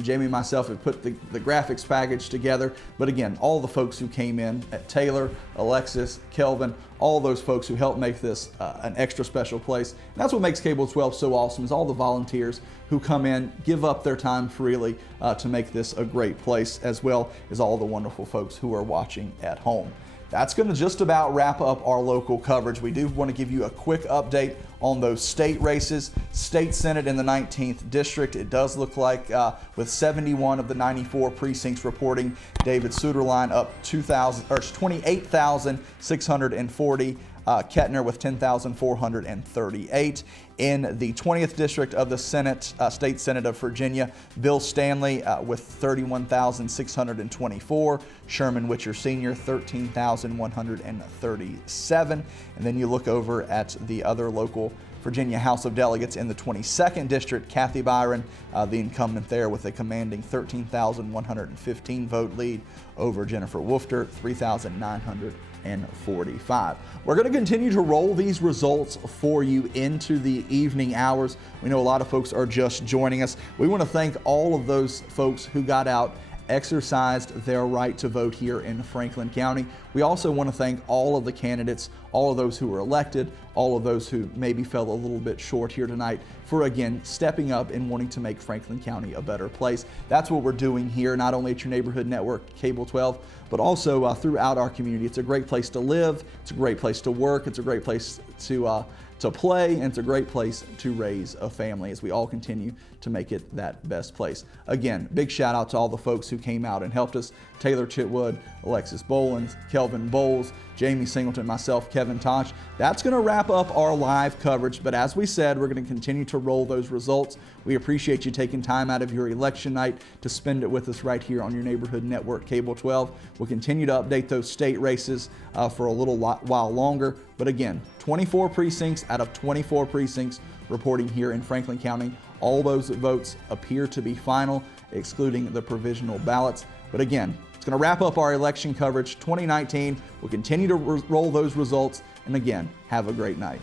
Jamie and myself have put the graphics package together. But again, all the folks who came in, at Taylor, Alexis, Kelvin, all those folks who helped make this an extra special place. And that's what makes Cable 12 so awesome, is all the volunteers who come in, give up their time freely to make this a great place, as well as all the wonderful folks who are watching at home. That's going to just about wrap up our local coverage. We do want to give you a quick update on those state races. State Senate in the 19th District, it does look like with 71 of the 94 precincts reporting, David Suderline up 28,640. Kettner with 10,438. In the 20th District of the Senate, State Senate of Virginia, Bill Stanley with 31,624. Sherman Witcher Sr., 13,137. And then you look over at the other local Virginia House of Delegates in the 22nd District, Kathy Byron, the incumbent there, with a commanding 13,115 vote lead over Jennifer Woofter, 3,945. We're going to continue to roll these results for you into the evening hours. We know a lot of folks are just joining us. We want to thank all of those folks who got out, exercised their right to vote here in Franklin County. We also want to thank all of the candidates, all of those who were elected, all of those who maybe fell a little bit short here tonight, for again stepping up and wanting to make Franklin County a better place. That's what we're doing here, not only at your neighborhood network, Cable 12, but also throughout our community. It's a great place to live, it's a great place to work, it's a great place to play, and it's a great place to raise a family as we all continue to make it that best place. Again, big shout out to all the folks who came out and helped us. Taylor Chitwood, Alexis Bolins, Kelvin Bowles, Jamie Singleton, myself, Kevin Tosh. That's going to wrap up our live coverage, but as we said, we're going to continue to roll those results. We appreciate you taking time out of your election night to spend it with us right here on your neighborhood network, Cable 12. We'll continue to update those state races for a little while longer, but again, 24 precincts out of 24 precincts reporting here in Franklin County. All those votes appear to be final, excluding the provisional ballots. But again, it's going to wrap up our election coverage 2019. We'll continue to roll those results. And again, have a great night.